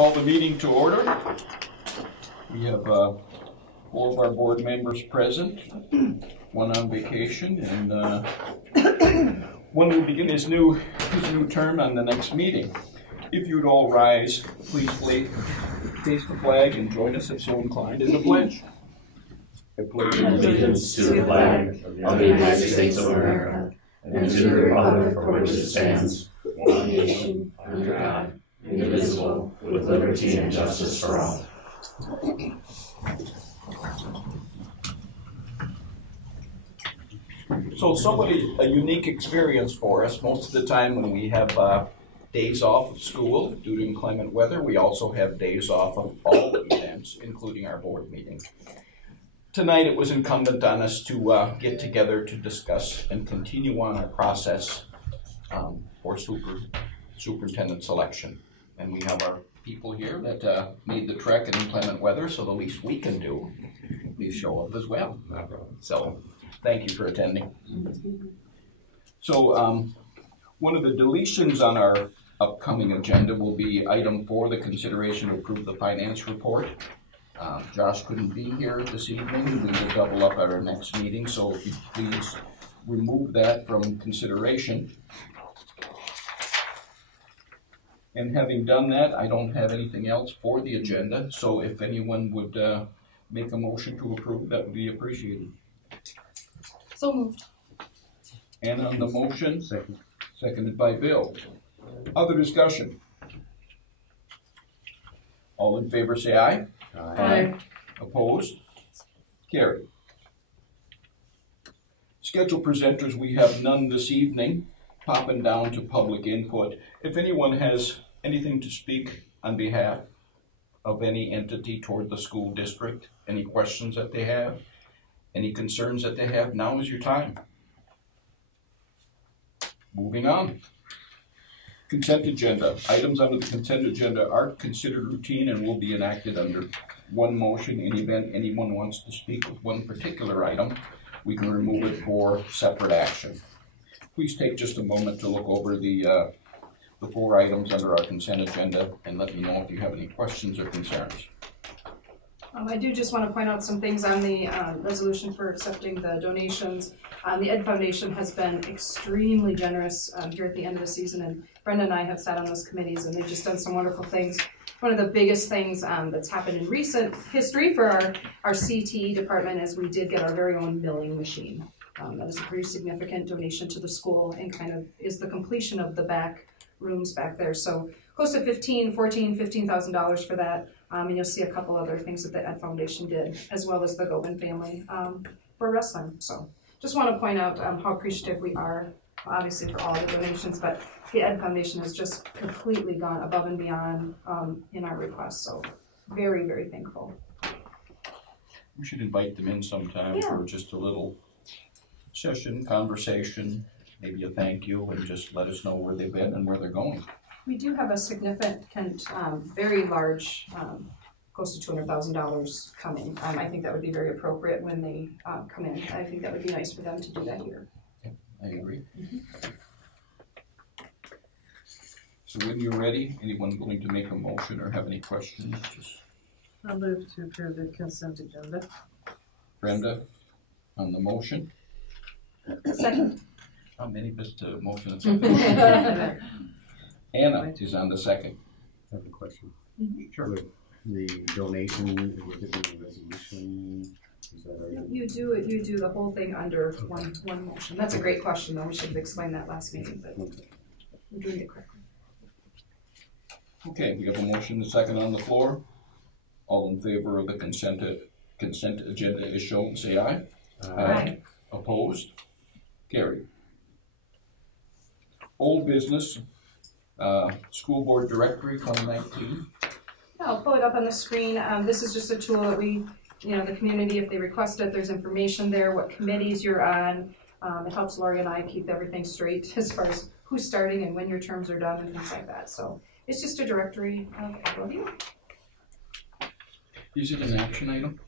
call the meeting to order. We have 4 of our board members present, 1 on vacation, and 1 will begin his new term on the next meeting. If you would all rise, please face the flag and join us if so inclined in the pledge. I pledge allegiance to the flag of the United States of America and to the republic for which it stands, one nation, under God, indivisible, with liberty and justice for all. So somewhat a unique experience for us. Most of the time when we have days off of school due to inclement weather, we also have days off of all events, including our board meeting. Tonight it was incumbent on us to get together to discuss and continue on our process for superintendent selection. And we have our people here that made the trek in inclement weather, so the least we can do is show up as well. So thank you for attending. So one of the deletions on our upcoming agenda will be item 4, the consideration to approve the finance report. Josh couldn't be here this evening. We will double up at our next meeting, so if you please remove that from consideration. And having done that, I don't have anything else for the agenda, so if anyone would make a motion to approve, that would be appreciated. So moved. And on the motion, seconded by Bill. Other discussion? All in favor say aye. Aye. Opposed? Carried. Scheduled presenters, we have none this evening. Popping down to public input. If anyone has anything to speak on behalf of any entity toward the school district, any questions that they have, any concerns that they have, now is your time. Moving on. Consent agenda. Items under the consent agenda are considered routine and will be enacted under one motion. In the event anyone wants to speak with one particular item, we can remove it for separate action. Please take just a moment to look over the 4 items under our consent agenda and let me know if you have any questions or concerns. I do just want to point out some things on the resolution for accepting the donations. The Ed Foundation has been extremely generous here at the end of the season, and Brenda and I have sat on those committees and they've just done some wonderful things. One of the biggest things that's happened in recent history for our CTE department is we did get our very own milling machine. That is a pretty significant donation to the school and kind of is the completion of the back rooms back there. So close to $15,000 for that. And you'll see a couple other things that the Ed Foundation did, as well as the Gobin family for wrestling. So just want to point out how appreciative we are, obviously for all the donations, but the Ed Foundation has just completely gone above and beyond in our requests. So very, very thankful. We should invite them in sometime for just a little session, conversation, maybe a thank you, and just let us know where they've been and where they're going. We do have a significant, very large, close to $200,000 coming. I think that would be very appropriate when they come in. I think that would be nice for them to do that here. Yeah, I agree. So when you're ready, anyone willing to make a motion or have any questions? I'll move to approve the consent agenda. Brenda, on the motion. Second. How many missed a motion and second? Anna is on the second. I have a question. Sure. With the donation, was it in the resolution? Is that right? You do the whole thing under one motion. That's a great question, though. We should have explained that last meeting, but we're doing it correctly. Okay, we have a motion and a second on the floor. All in favor of the consent agenda is shown, say aye. Aye. Opposed? Carried. Old business, school board directory 2019. I'll pull it up on the screen. This is just a tool that we, the community, if they request it, there's information there, what committees you're on. It helps Lori and I keep everything straight as far as who's starting and when your terms are done and things like that. So it's just a directory of all of you. Is it an action item?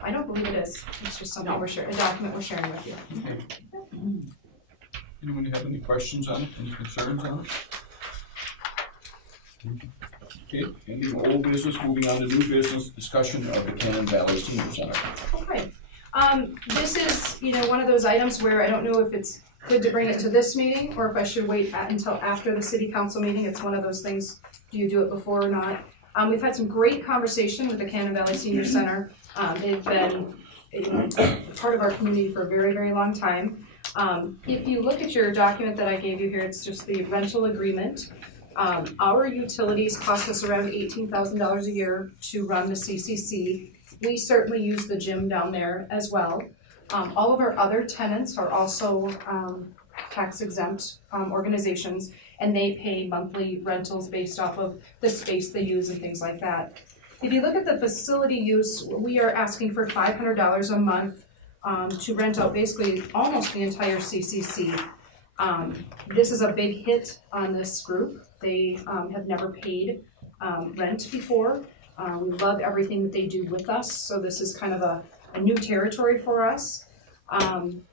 I don't believe it is. It's just something we're sharing, a document we're sharing with you. Okay. Anyone have any questions on it? Any concerns on it? Okay, ending old business, moving on to new business, discussion of the Cannon Valley Senior Center. Okay. This is, one of those items where I don't know if it's good to bring it to this meeting or if I should wait until after the city council meeting. It's one of those things, do you do it before or not? We've had some great conversation with the Cannon Valley Senior Center. They've been part of our community for a very, very long time. If you look at your document that I gave you here, it's just the rental agreement. Our utilities cost us around $18,000 a year to run the CCC. We certainly use the gym down there as well. All of our other tenants are also tax exempt organizations, and they pay monthly rentals based off of the space they use and things like that. If you look at the facility use, we are asking for $500 a month to rent out basically almost the entire CCC. This is a big hit on this group. They have never paid rent before. We love everything that they do with us, so this is kind of a new territory for us.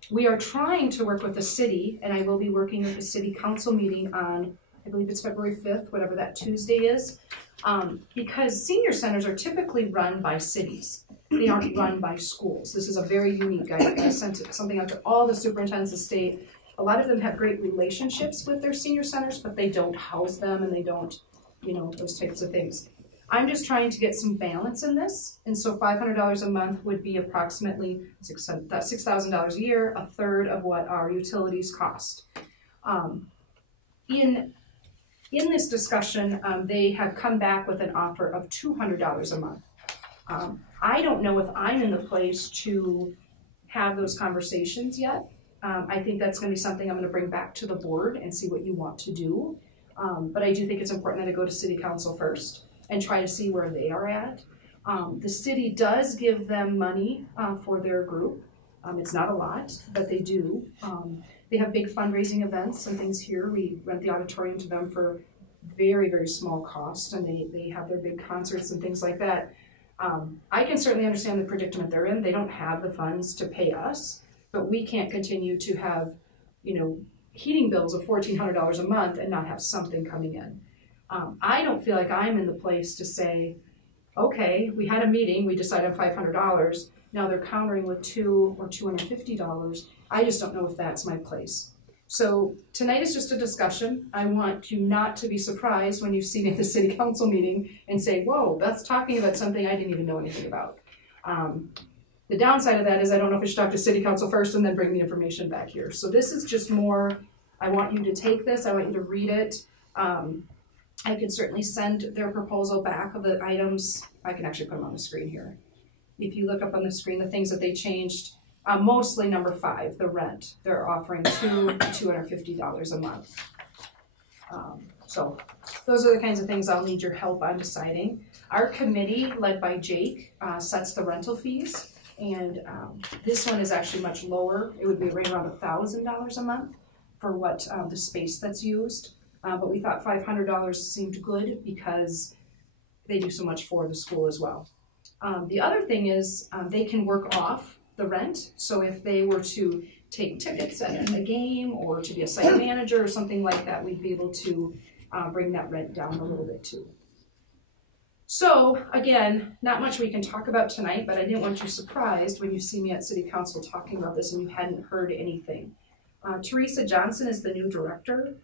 We are trying to work with the city, and I will be working with the city council meeting on, I believe it's February 5th, whatever that Tuesday is, because senior centers are typically run by cities. They aren't run by schools. This is a very unique. I sent something out to all the superintendents of state. A lot of them have great relationships with their senior centers, but they don't house them and they don't, those types of things. I'm just trying to get some balance in this, and so $500 a month would be approximately $6,000 a year, a third of what our utilities cost. In this discussion, they have come back with an offer of $200 a month. I don't know if I'm in the place to have those conversations yet. I think that's going to be something I'm going to bring back to the board and see what you want to do. But I do think it's important that I go to city council first and try to see where they are at. The city does give them money for their group. It's not a lot, but they do. They have big fundraising events and things here. We rent the auditorium to them for very, very small cost, and they have their big concerts and things like that. I can certainly understand the predicament they're in. They don't have the funds to pay us, but we can't continue to have, heating bills of $1,400 a month and not have something coming in. I don't feel like I'm in the place to say, okay, we had a meeting, we decided on $500, now they're countering with $200 or $250. I just don't know if that's my place. So tonight is just a discussion. I want you not to be surprised when you see me at the city council meeting and say, whoa, that's talking about something I didn't even know anything about. The downside of that is I don't know if I should talk to city council first and then bring the information back here. So this is just more, I want you to take this, I want you to read it. I could certainly send their proposal back of the items. I can actually put them on the screen here. If you look up on the screen, the things that they changed, mostly number 5, the rent. They're offering $250 a month. So those are the kinds of things I'll need your help on deciding. Our committee, led by Jake, sets the rental fees, and this one is actually much lower. It would be right around $1,000 a month for what the space that's used. But we thought $500 seemed good because they do so much for the school as well. The other thing is they can work off the rent. So if they were to take tickets at a game or to be a site manager or something like that, we'd be able to bring that rent down a little bit too. So again, not much we can talk about tonight, but I didn't want you surprised when you see me at City Council talking about this and you hadn't heard anything. Teresa Johnson is the new director.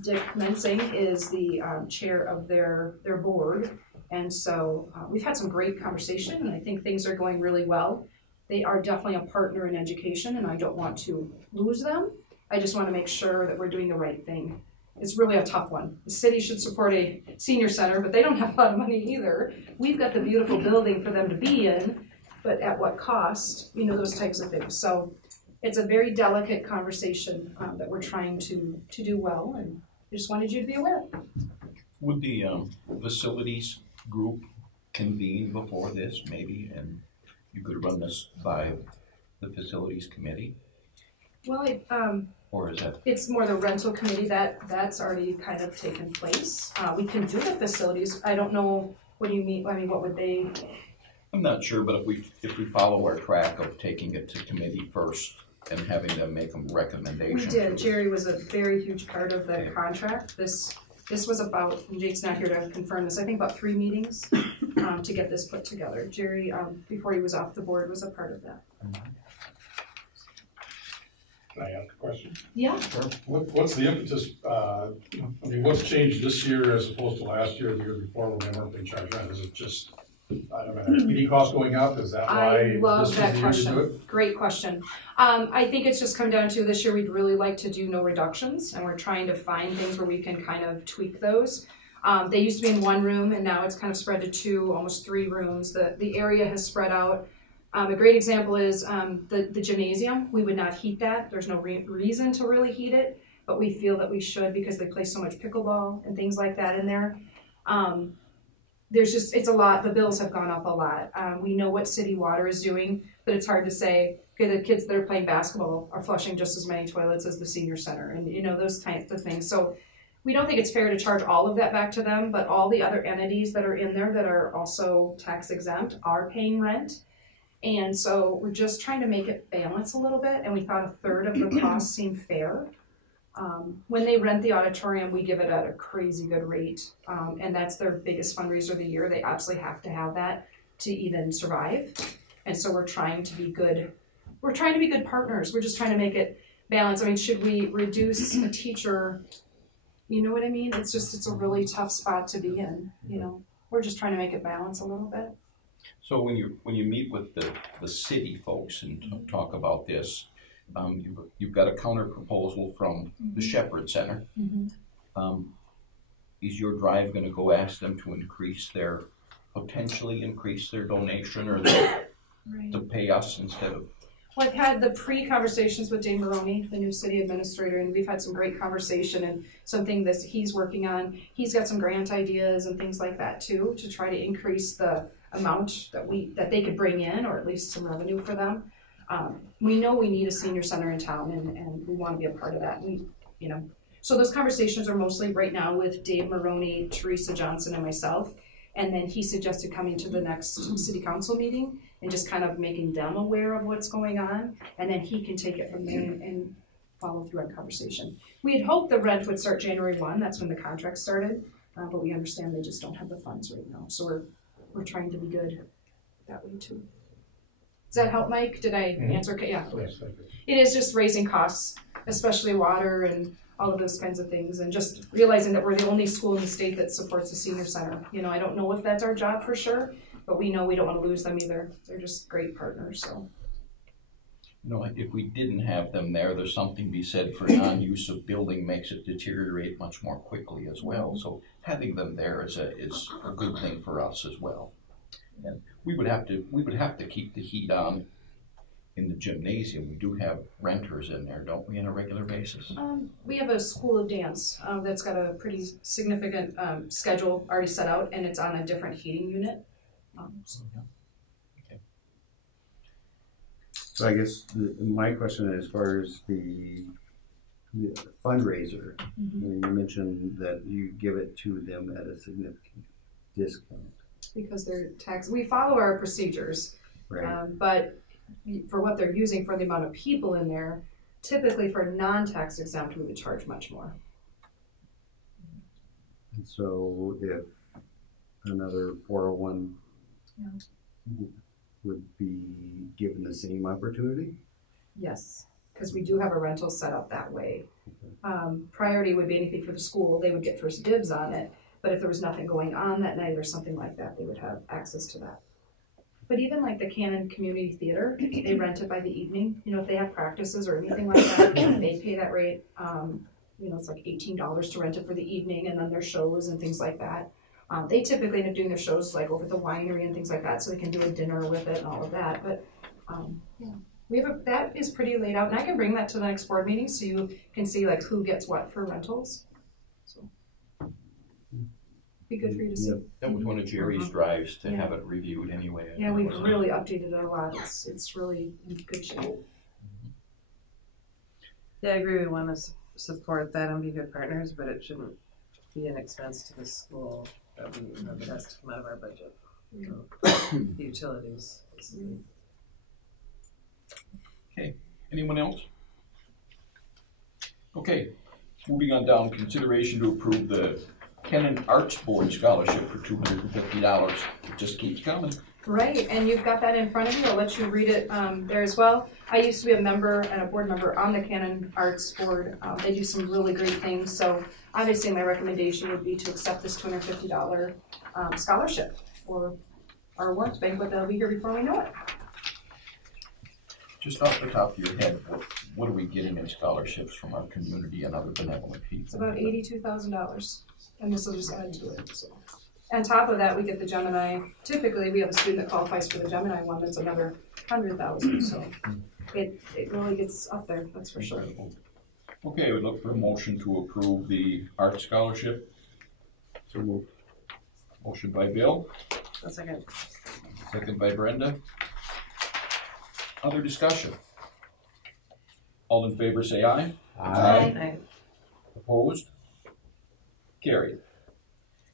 Dick Mensing is the chair of their board, and so we've had some great conversation, and I think things are going really well. They are definitely a partner in education, and I don't want to lose them. I just want to make sure that we're doing the right thing. It's really a tough one. The city should support a senior center, but they don't have a lot of money either. We've got the beautiful building for them to be in, but at what cost? Those types of things. So it's a very delicate conversation that we're trying to do well, and I just wanted you to be aware. Would the facilities group convene before this, maybe, and you could run this by the facilities committee? Well, or is that? It's more the rental committee that's already kind of taken place. We can do the facilities. I don't know. What do you mean? I mean, what would they? I'm not sure, but if we follow our track of taking it to committee first and having them make a recommendation. We did. Jerry was a very huge part of the contract. This This was about, and Jake's not here to confirm this, I think about 3 meetings to get this put together. Jerry, before he was off the board, was a part of that. Can I ask a question? Yeah. What's the impetus, what's changed this year as opposed to last year, the year before when they weren't being charged rent? Is it just, I don't know, PD costs going up? Is that why I love this was that the year to do question. it? Great question. I think it's just come down to this year we'd really like to do no reductions, and we're trying to find things where we can kind of tweak those. They used to be in 1 room, and now it's kind of spread to 2, almost 3 rooms. The area has spread out. A great example is the gymnasium. We would not heat that. There's no reason to really heat it, but we feel that we should because they play so much pickleball and things like that in there. It's a lot. The bills have gone up a lot. We know what city water is doing, but it's hard to say, okay, the kids that are playing basketball are flushing just as many toilets as the senior center, and those types of things. So we don't think it's fair to charge all of that back to them, but all the other entities that are in there that are also tax exempt are paying rent. And so we're just trying to make it balance a little bit, and we thought 1/3 of the cost seemed fair. When they rent the auditorium, we give it at a crazy good rate, and that's their biggest fundraiser of the year. They absolutely have to have that to even survive, and so we're trying to be good. We're trying to be good partners. We're just trying to make it balance. I mean, should we reduce a teacher? You know what I mean? It's a really tough spot to be in. We're just trying to make it balance a little bit. So when you meet with the city folks and talk about this, you've got a counter proposal from the Shepherd Center. Is your drive going to go ask them to potentially increase their donation, or to pay us instead of? Well, I've had the pre-conversations with Dave Maroney, the new city administrator, and we've had some great conversation and something that he's working on. He's got some grant ideas and things like that too, to try to increase the amount that they could bring in, or at least some revenue for them. We know we need a senior center in town, and we want to be a part of that. So those conversations are mostly right now with Dave Maroney, Teresa Johnson, and myself. And then he suggested coming to the next city council meeting and just kind of making them aware of what's going on. And then he can take it from there and follow through on conversation. We had hoped the rent would start January 1. That's when the contract started. But we understand they just don't have the funds right now. So we're trying to be good that way too. Does that help, Mike? Did I answer? Okay, yeah. Yes, thank you. It is just raising costs, especially water and all of those kinds of things, and just realizing that we're the only school in the state that supports the senior center. I don't know if that's our job for sure, but we know we don't want to lose them either. They're just great partners. So. If we didn't have them there, there's something to be said for non-use of building makes it deteriorate much more quickly as well. So having them there is a good thing for us as well. And we would have to keep the heat on in the gymnasium. We do have renters in there, don't we, on a regular basis? We have a school of dance that's got a pretty significant schedule already set out, and it's on a different heating unit. So I guess my question as far as the fundraiser, you mentioned that you give it to them at a significant discount. Because they're tax, we follow our procedures, Right. But for what they're using for the amount of people in there, typically for non-tax exempt, we would charge much more. And so if another 401 would be given the same opportunity? Yes, because we do have a rental set up that way. Priority would be anything for the school. They would get first dibs on it. But if there was nothing going on that night or something like that, they would have access to that. But even like the Cannon Community Theater, they rent it by the evening. If they have practices or anything like that, they pay that rate. It's like $18 to rent it for the evening, and then their shows and things like that. They typically end up doing their shows like over at the winery and things like that, so they can do a dinner with it and all of that. But we have that is pretty laid out, and I can bring that to the next board meeting so you can see like who gets what for rentals. So be good for you to see. That was one of Jerry's drives to have it reviewed anyway. Yeah, we've really updated it a lot. It's really in good shape. Yeah, I agree. We want to support that and be good partners, but it shouldn't be an expense to the school. That has to come out of our budget. The utilities. Okay. Anyone else? Okay. Moving on down, consideration to approve the Kennan Arts Board Scholarship for $250. It just keeps coming. Right, and you've got that in front of you. I'll let you read it there as well. I used to be a member and a board member on the Kennan Arts Board. They do some really great things. So obviously my recommendation would be to accept this $250 scholarship for our awards banquet that'll be here before we know it. Just off the top of your head, what are we getting in scholarships from our community and other benevolent people? It's about $82,000, and this will just add to it. So. On top of that, we get the Gemini. Typically, we have a student that qualifies for the Gemini one that's another $100,000. So it really gets up there, that's for sure. Okay, we look for a motion to approve the art scholarship. So moved. Motion by Bill. A second. Second by Brenda. Other discussion? All in favor say aye. Aye. Opposed? Carried.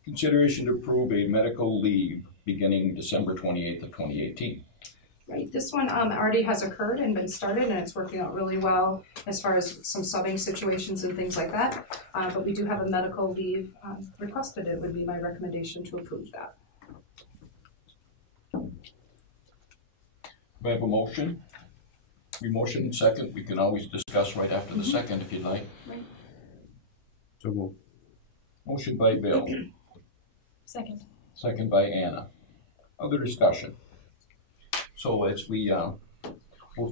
Consideration to approve a medical leave beginning December 28th of 2018. Right, this one already has occurred and been started, and it's working out really well as far as some subbing situations and things like that. But we do have a medical leave requested. It would be my recommendation to approve that. We have a motion. We motion in second. We can always discuss right after the second if you'd like. Right. So moved. Motion by Bill. Second. Second by Anna. Other discussion? So as we're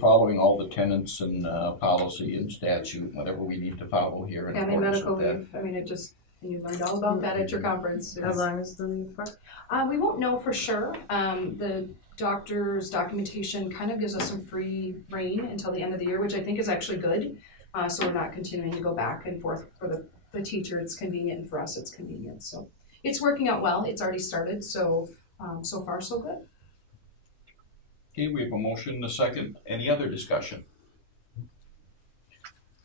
following all the tenets and policy and statute, whatever we need to follow here. In Family accordance medical with that. leave. I mean, you learned all about that at your conference. How long is the leave for? We won't know for sure. The doctor's documentation kind of gives us some free reign until the end of the year, which I think is actually good. So we're not continuing to go back and forth for the teacher. It's convenient, and for us it's convenient. So it's working out well. It's already started, so so far so good. Okay, we have a motion and a second. Any other discussion?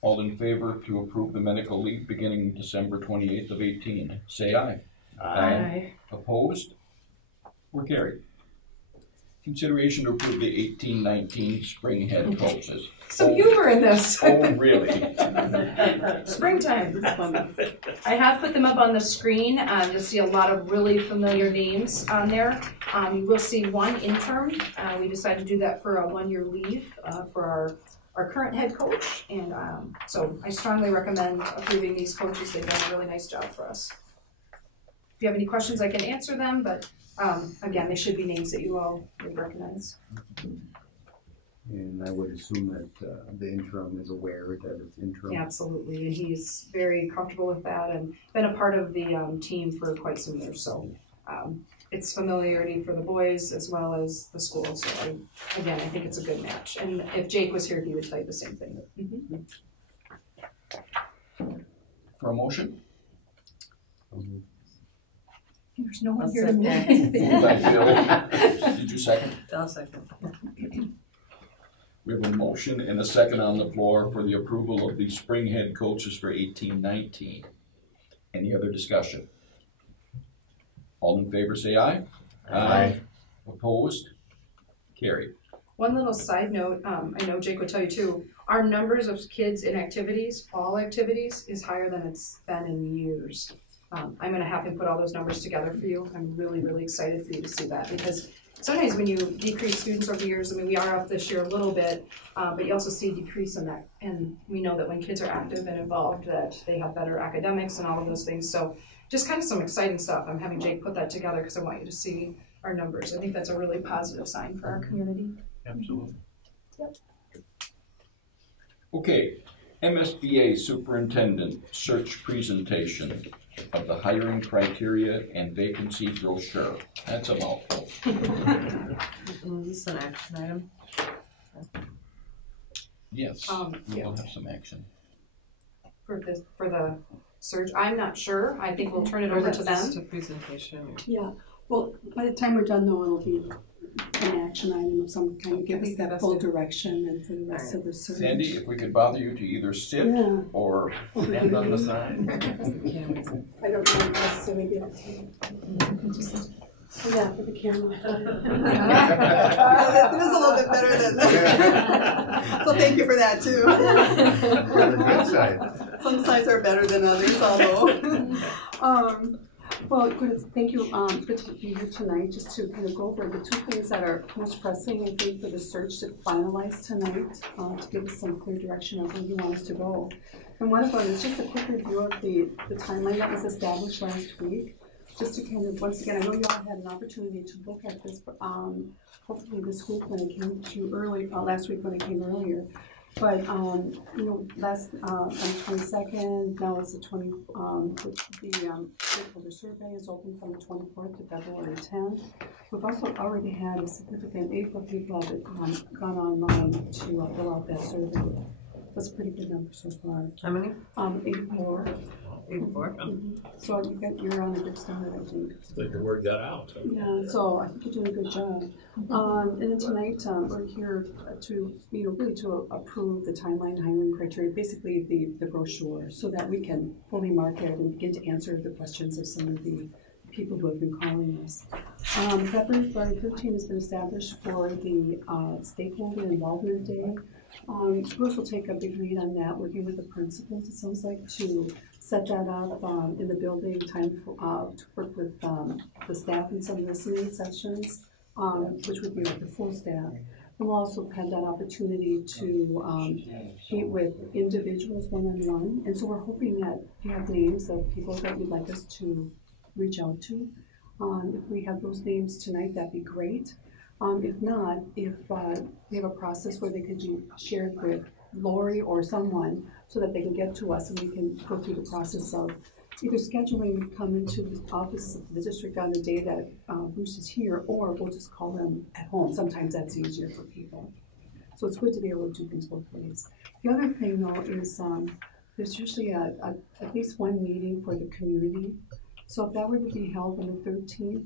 All in favor to approve the medical leave beginning December 28th of 18, say aye. Aye. Opposed? We're carried. Consideration to approve the 18-19 spring head coaches. So you were in this. Oh, really? Springtime. I have put them up on the screen. You'll see a lot of really familiar names on there. You will see one interim. We decided to do that for a one-year leave for our current head coach. And so I strongly recommend approving these coaches. They've done a really nice job for us. If you have any questions, I can answer them, but again, they should be names that you all would recognize. And I would assume that the interim is aware that it's interim. Yeah, absolutely, and he's very comfortable with that and been a part of the team for quite some years. So it's familiarity for the boys as well as the school. So I think it's a good match. And if Jake was here, he would tell you the same thing. For a motion? There's no one I'll here to move second. anything. Moved by Bill. Did you second? I'll second. We have a motion and a second on the floor for the approval of the spring head coaches for 18-19. Any other discussion? All in favor say aye. Aye. Opposed? Carried. One little side note, I know Jake would tell you too, our numbers of kids in activities, all activities, is higher than it's been in years. I'm going to have him put all those numbers together for you. I'm really, really excited for you to see that because sometimes when you decrease students over years, I mean, we are up this year a little bit, but you also see a decrease in that. And we know that when kids are active and involved, that they have better academics and all of those things. So just kind of some exciting stuff. I'm having Jake put that together because I want you to see our numbers. I think that's a really positive sign for our community. Absolutely. Yep. Okay, MSBA Superintendent Search presentation of the hiring criteria and vacancy brochure. That's a mouthful. Is this an action item? Yes, we will have some action. For the search, I'm not sure. I think we'll turn it over to them. Just a presentation. Yeah, well, by the time we're done though, it'll be an action item of some kind to give us that full direction and for the rest of the search. Sandy, if we could bother you to either sit or stand on the side. I don't know if necessarily get it to you. Yeah, for the camera. It is a little bit better than that. So thank you for that too. Good side. Some sides are better than others, although. Well, good. Thank you. Good to be here tonight, just to kind of go over the two things that are most pressing, I think, for the search to finalize tonight, to give us some clear direction of where you want us to go. And one of them is just a quick review of the timeline that was established last week. Just to kind of, once again, I know you all had an opportunity to look at this, but hopefully this week when it came to last week when it came earlier. But, you know, last, on the 22nd, now it's the stakeholder survey is open from the 24th to February 10th. We've also already had a significant 8 people that have gone online to fill out that survey. That's a pretty good number so far. How many? 84. 84. Mm-hmm. So you're on a good start, I think. Like the word got out. Yeah, so I think you're doing a good job. And then tonight we're here to, you know, really to approve the timeline hiring criteria, basically the brochure, so that we can fully market and begin to answer the questions of some of the people who have been calling us. February 13 has been established for the Stakeholder Involvement Day. Bruce will take a big lead on that, working with the principals, it sounds like, to set that up in the building, time for, to work with the staff in some listening sessions, which would be like the full staff. And we'll also have that opportunity to meet with individuals one-on-one. And so we're hoping that if you have names of people that you'd like us to reach out to, if we have those names tonight, that'd be great. If not, if we have a process where they could be shared with Lori or someone so that they can get to us and we can go through the process of either scheduling come into the office of the district on the day that Bruce is here, or we'll just call them at home. Sometimes that's easier for people. So it's good to be able to do things both ways. The other thing though is there's usually at least one meeting for the community. So if that were to be held on the 13th,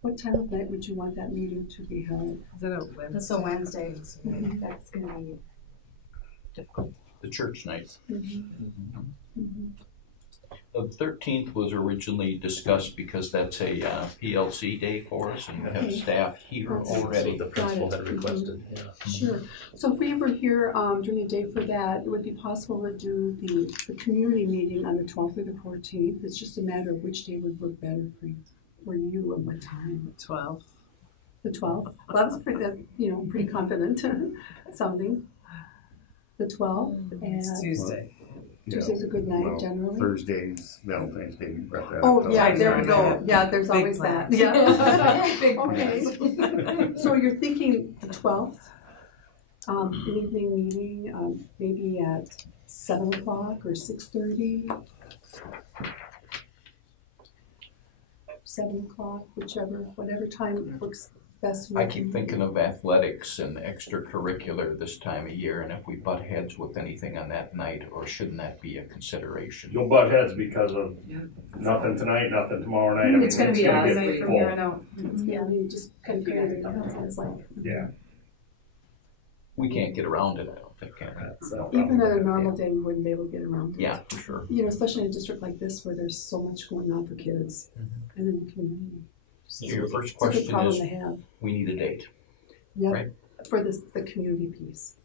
what time of night would you want that meeting to be held? Is that a Wednesday? That's a Wednesday. That's going to be difficult. The church night. Mm-hmm. Mm-hmm. The 13th was originally discussed because that's a PLC day for us, and we have staff here already. The principal had requested. Yeah. Sure. So if we were here during the day for that, it would be possible to do the community meeting on the 12th or the 14th. It's just a matter of which day would work better for you and what time. 12. The 12th? Well, that's pretty, pretty confident sounding. The 12th and It's Tuesday. Tuesday's a good night generally. Thursdays, Valentine's Day. Oh yeah, there we go. Yeah, there's Big always plans. that. Yeah. Big Okay. So you're thinking the 12th, an evening meeting, maybe at 7 o'clock or 6:30. 7 o'clock, whatever time works best. I keep thinking of athletics and extracurricular this time of year, and if we butt heads with anything on that night, or shouldn't that be a consideration? You'll butt heads because of nothing tonight, nothing tomorrow night. I mean, It's going to be gonna a get night from full. here on out. Yeah, I mean, just kind of figure it out. Sounds like. Yeah. We can't get around it, I don't think, can we? That's no Even problem. on a normal day, you wouldn't be able to get around it. Yeah, for sure. Especially in a district like this where there's so much going on for kids and in the community. So your first It's a good question problem is, to have. we need a date. Yep. Right. For the community piece.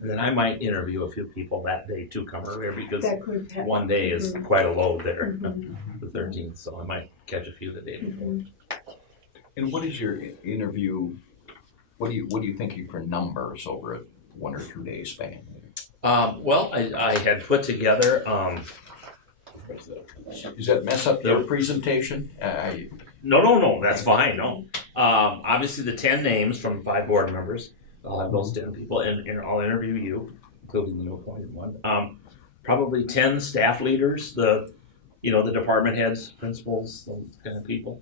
And then I might interview a few people that day too, come earlier, because That could happen. one day is quite a load there, Mhm. the 13th, so I might catch a few the day before. And what is your interview, what do you think for numbers over a 1 or 2 day span? Well, I had put together, Does that mess up your presentation? no, that's fine, no. Obviously the 10 names from 5 board members, I'll have those 10 people, and I'll interview you, including the new appointed one. Probably 10 staff leaders, the department heads, principals, those kind of people.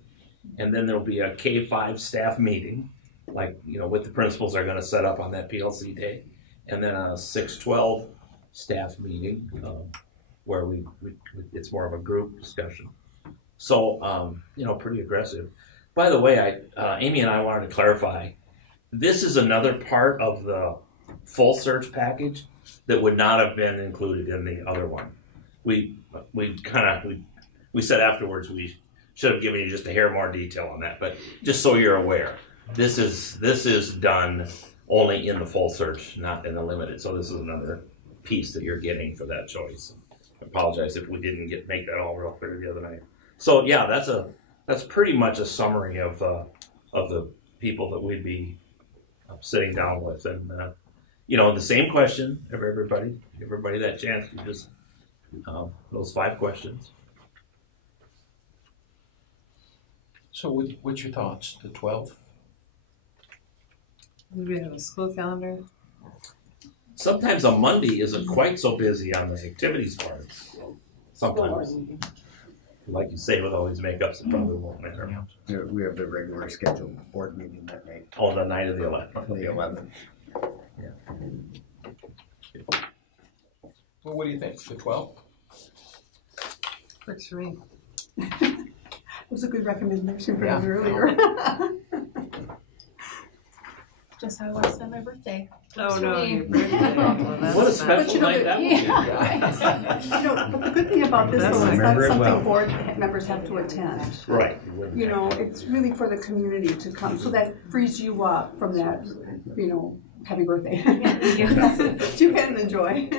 And then there'll be a K-5 staff meeting, with the principals are gonna set up on that PLC day. And then a 6-12 staff meeting, where it's more of a group discussion. So, pretty aggressive. By the way, Amy and I wanted to clarify, this is another part of the full search package that would not have been included in the other one. We said afterwards we should have given you just a hair more detail on that, but just so you're aware, this is done only in the full search, not in the limited. So this is another piece that you're getting for that choice. I apologize if we didn't make that all real clear the other night. So yeah, that's pretty much a summary of the people that we'd be sitting down with, and the same question of everybody that chance to just those 5 questions. So what's your thoughts? The 12th? Do we have a school calendar? Sometimes a Monday isn't quite so busy on the activities part. Sometimes, like you say, with all these makeups, it probably won't matter. Yeah, we have the regular scheduled board meeting that night. Oh, the night of the 11th. The 11th. Yeah. Well, what do you think? The 12th? Works for me. It was a good recommendation from you earlier. Just how I want to spend my birthday. Oh no, your birthday. Well, What a that's special night that would be. But the good thing about this, That's though, is remember that's it something well. board members have to attend. Right. It's really for the community to come, so that frees you up from that, happy birthday. You can enjoy.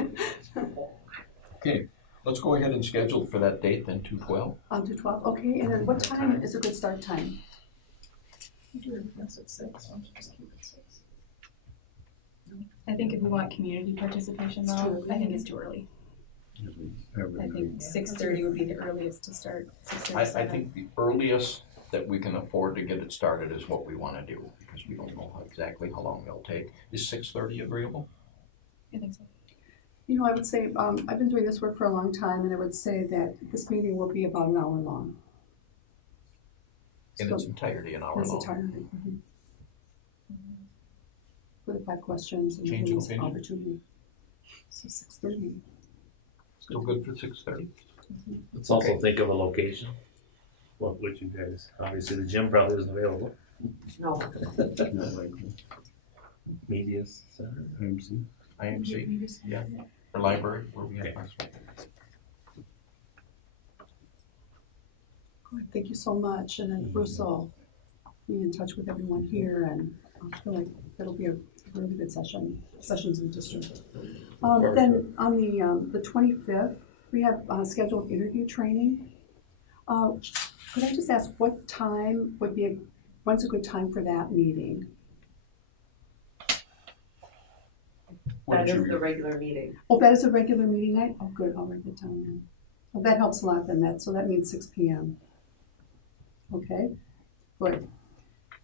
Okay, let's go ahead and schedule for that date then, 2/12. On to 12, okay, and then what time is a good start time? I think if we want community participation It's too though, early. I think it's too early. I think 6:30 would be the earliest to start. 6:30, I think the earliest that we can afford to get it started is what we want to do, because we don't know exactly how long it'll take. Is 6:30 agreeable? I think so. I would say, I've been doing this work for a long time, and I would say that this meeting will be about an hour long. In its entirety, an hour Its long. entirety. For the 5 questions and Change of the opinion? opportunity. So 6:30. Still good for 6:30? Let's also think of a location. What would you guys? Obviously, the gym probably isn't available. No. Not likely. Media center. IMC. IMC? Yeah. Or library, where we have last week. Good, thank you so much, and then Bruce will be in touch with everyone here, and I feel like that'll be a really good sessions in the district. Then on the 25th, we have scheduled interview training. Could I just ask what time when's a good time for that meeting? That is the regular meeting. Oh, that is a regular meeting night? Oh, good, I'll write that down then. Well, that helps a lot then, so that means 6 p.m. Okay, good.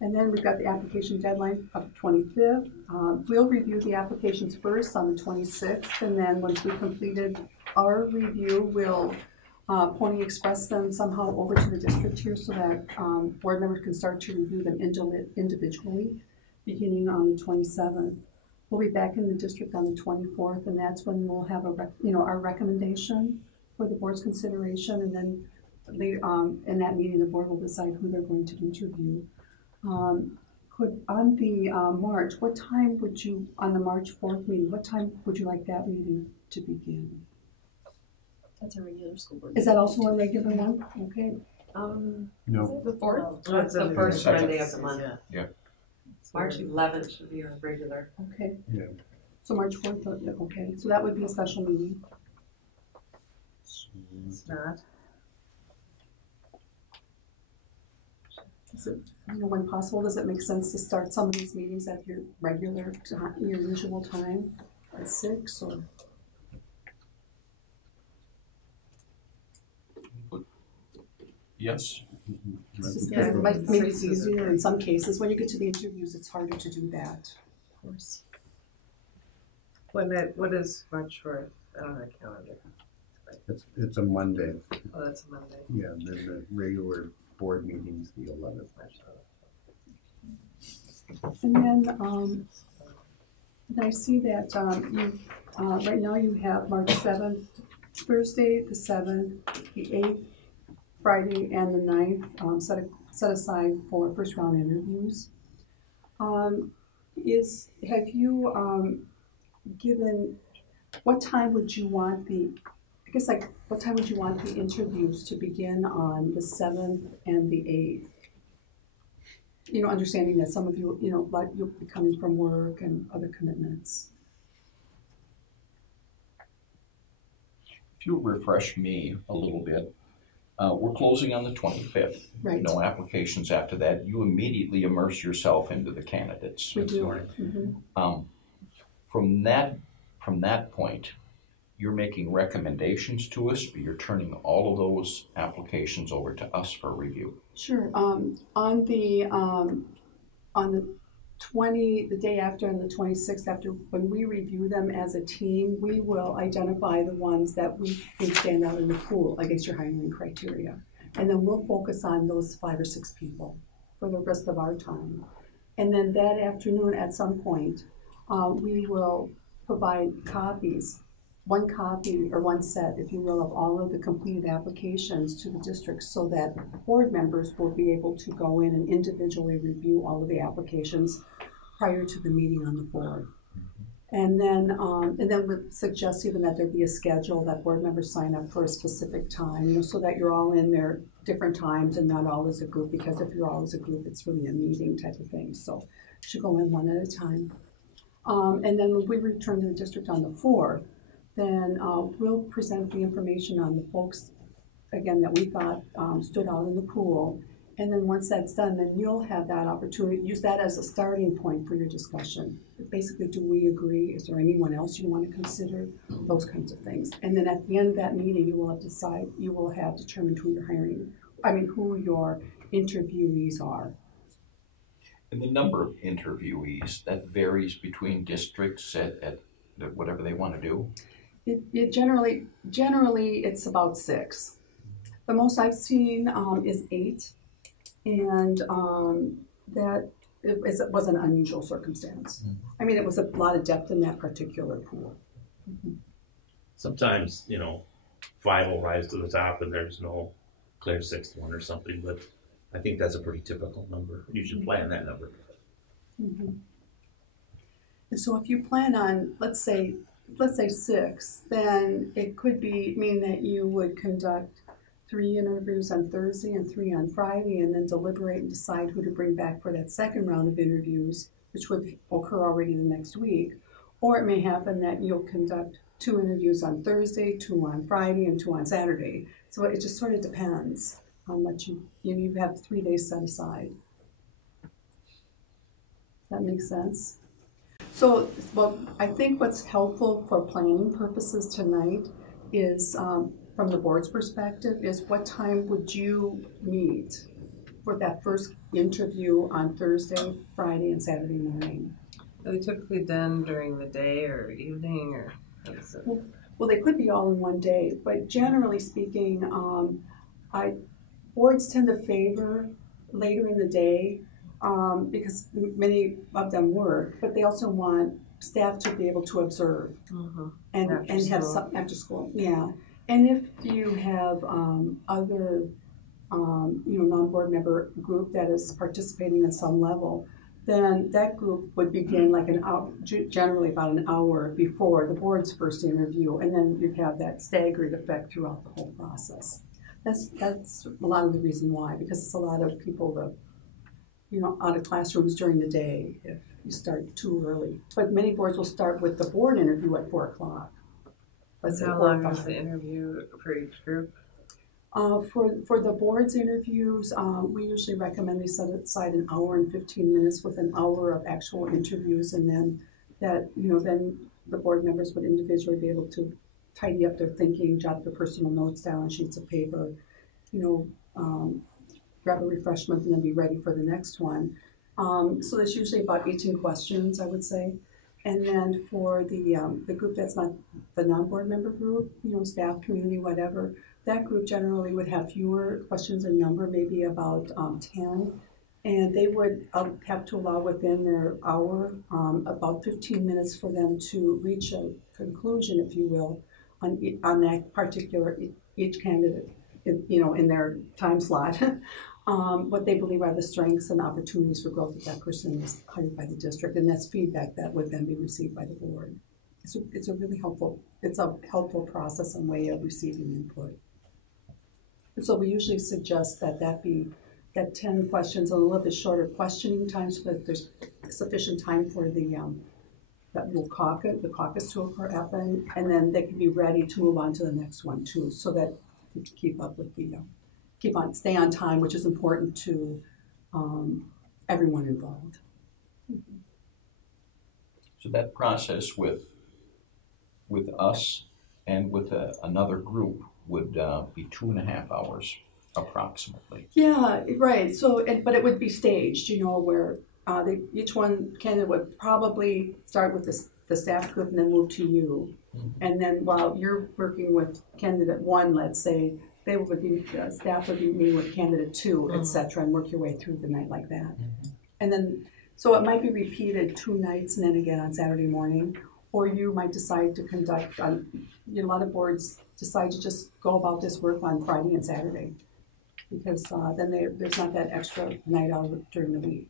And then we've got the application deadline of the 25th. We'll review the applications first on the 26th, and then once we've completed our review, we'll Pony Express them somehow over to the district here so that board members can start to review them individually, beginning on the 27th. We'll be back in the district on the 24th, and that's when we'll have our recommendation for the board's consideration, and then later in that meeting, the board will decide who they're going to interview. On the March, what time would you, on the March 4th meeting, what time would you like that meeting to begin? That's a regular school board. Is that also a regular one? Okay. No. The 4th? No, it's the first Second. Monday of the month. Yeah. March 11th should be our regular. Okay. Yeah. So March 4th, okay. So that would be a special meeting. It's not. Is it, when possible, does it make sense to start some of these meetings at your regular time, your usual time, at 6 or? Yes. It might make it easier in some cases. When you get to the interviews, it's harder to do that, of course. What is March 4th on our calendar? It's a Monday. Oh, that's a Monday. Yeah, and then the regular board meeting's the 11th. And then I see that you right now you have March 7th, Thursday, the 7th, the 8th, Friday, and the 9th set aside for first round interviews. Have you given, what time would you want the I guess like, what time would you want the interviews to begin on the 7th and the 8th? You know, understanding that some of you, you know, like you'll be coming from work and other commitments. If you'll refresh me a little bit, we're closing on the 25th. Right. No applications after that. You immediately immerse yourself into the candidates. We do. Mm-hmm. From that point, you're making recommendations to us, but you're turning all of those applications over to us for review. Sure. On the day after, on the 26th, after when we review them as a team, we will identify the ones that we think stand out in the pool against your hiring criteria. And then we'll focus on those 5 or 6 people for the rest of our time. And then that afternoon, at some point, we will provide copies, one copy or one set, if you will, of all of the completed applications to the district, so that board members will be able to go in and individually review all of the applications prior to the meeting on the board. And then we'd suggest even that there be a schedule that board members sign up for a specific time, you know, so that you're all in there different times and not all as a group, because if you're all as a group, it's really a meeting type of thing. So you should go in one at a time. And then when we return to the district on the 4th, then we'll present the information on the folks, again, that we thought stood out in the pool. And then once that's done, then you'll have that opportunity, use that as a starting point for your discussion. Basically, do we agree? Is there anyone else you want to consider? Those kinds of things. And then at the end of that meeting, you will have determined who who your interviewees are. And the number of interviewees, that varies between districts at whatever they want to do? It generally it's about 6. The most I've seen is 8, and that it was an unusual circumstance. Mm-hmm. I mean, it was a lot of depth in that particular pool. Mm-hmm. Sometimes, 5 will rise to the top and there's no clear 6th one or something, but I think that's a pretty typical number. You should plan that number. Mm-hmm. And so if you plan on, let's say 6, then it could mean that you would conduct 3 interviews on Thursday and 3 on Friday, and then deliberate and decide who to bring back for that second round of interviews, which would occur already the next week. Or it may happen that you'll conduct 2 interviews on Thursday, 2 on Friday, and 2 on Saturday. So it just sort of depends on what you have 3 days set aside. Does that make sense? So, well, I think what's helpful for planning purposes tonight is, from the board's perspective, is what time would you meet for that first interview on Thursday, Friday, and Saturday morning? Are they typically done during the day or evening, or how is it? Well, they could be all in one day, but generally speaking, boards tend to favor later in the day, because many of them work, but they also want staff to be able to observe and have some after school. Yeah, and if you have other non-board member group that is participating at some level, then that group would begin like an hour, generally about an hour before the board's first interview, and then you'd have that staggered effect throughout the whole process. That's a lot of the reason why, because it's a lot of people out of classrooms during the day if you start too early. But many boards will start with the board interview at 4 o'clock. How long is the interview for each group? For the board's interviews, we usually recommend they set aside an hour and 15 minutes with an hour of actual interviews, and then then the board members would individually be able to tidy up their thinking, jot their personal notes down on sheets of paper, grab a refreshment, and then be ready for the next one. So there's usually about 18 questions, I would say. And then for the group that's not the non-board member group, staff, community, whatever, that group generally would have fewer questions in number, maybe about 10. And they would have to allow within their hour about 15 minutes for them to reach a conclusion, if you will, on that particular, each candidate, in their time slot. What they believe are the strengths and opportunities for growth that person is hired by the district, and that's feedback that would then be received by the board. it's a really helpful, it's a helpful process and way of receiving input. And so we usually suggest that 10 questions, a little bit shorter questioning time so that there's sufficient time for the caucus to happen, and then they can be ready to move on to the next one too, so that we can keep up with stay on time, which is important to everyone involved. So that process with us and with another group would be 2.5 hours approximately. Yeah, right. So, but it would be staged, where each one candidate would probably start with the staff group and then move to you. Mm-hmm. And then while you're working with candidate 1, let's say, staff would be meeting with candidate 2, mm-hmm. etc., and work your way through the night like that. Mm-hmm. And then, so it might be repeated 2 nights and then again on Saturday morning, or you might decide to conduct, a lot of boards decide to just go about this work on Friday and Saturday, because then there's not that extra night out during the week.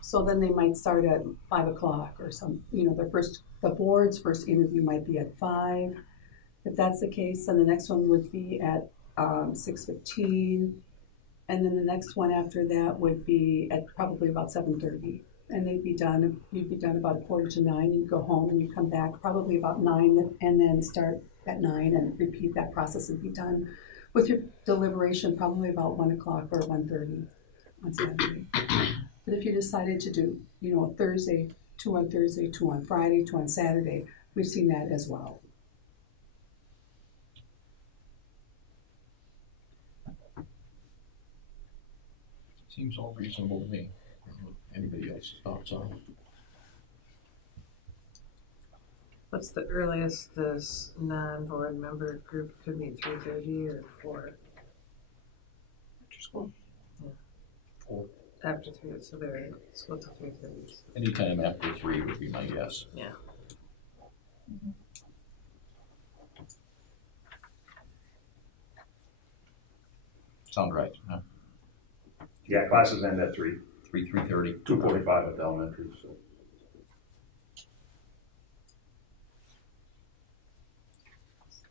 So then they might start at 5 o'clock or some, the board's first interview might be at 5. If that's the case, then the next one would be at 6:15, and then the next one after that would be at probably about 7:30. And you'd be done about 8:45. You'd go home and you'd come back probably about 9, and then start at 9 and repeat that process and be done with your deliberation probably about 1 o'clock or 1:30 on Saturday. But if you decided to do, Thursday, 2 on Thursday, 2 on Friday, 2 on Saturday, we've seen that as well. Seems all reasonable to me. Anybody else's thoughts on it? What's the earliest this non-board member group could meet? 3:30 or 4? After school. Yeah. 4. After 3, so they're at school till 3:30. Anytime after 3 would be my guess. Yeah. Mm-hmm. Sound right, huh? Yeah, classes end at 3. 3:30. 2:45 at the elementary.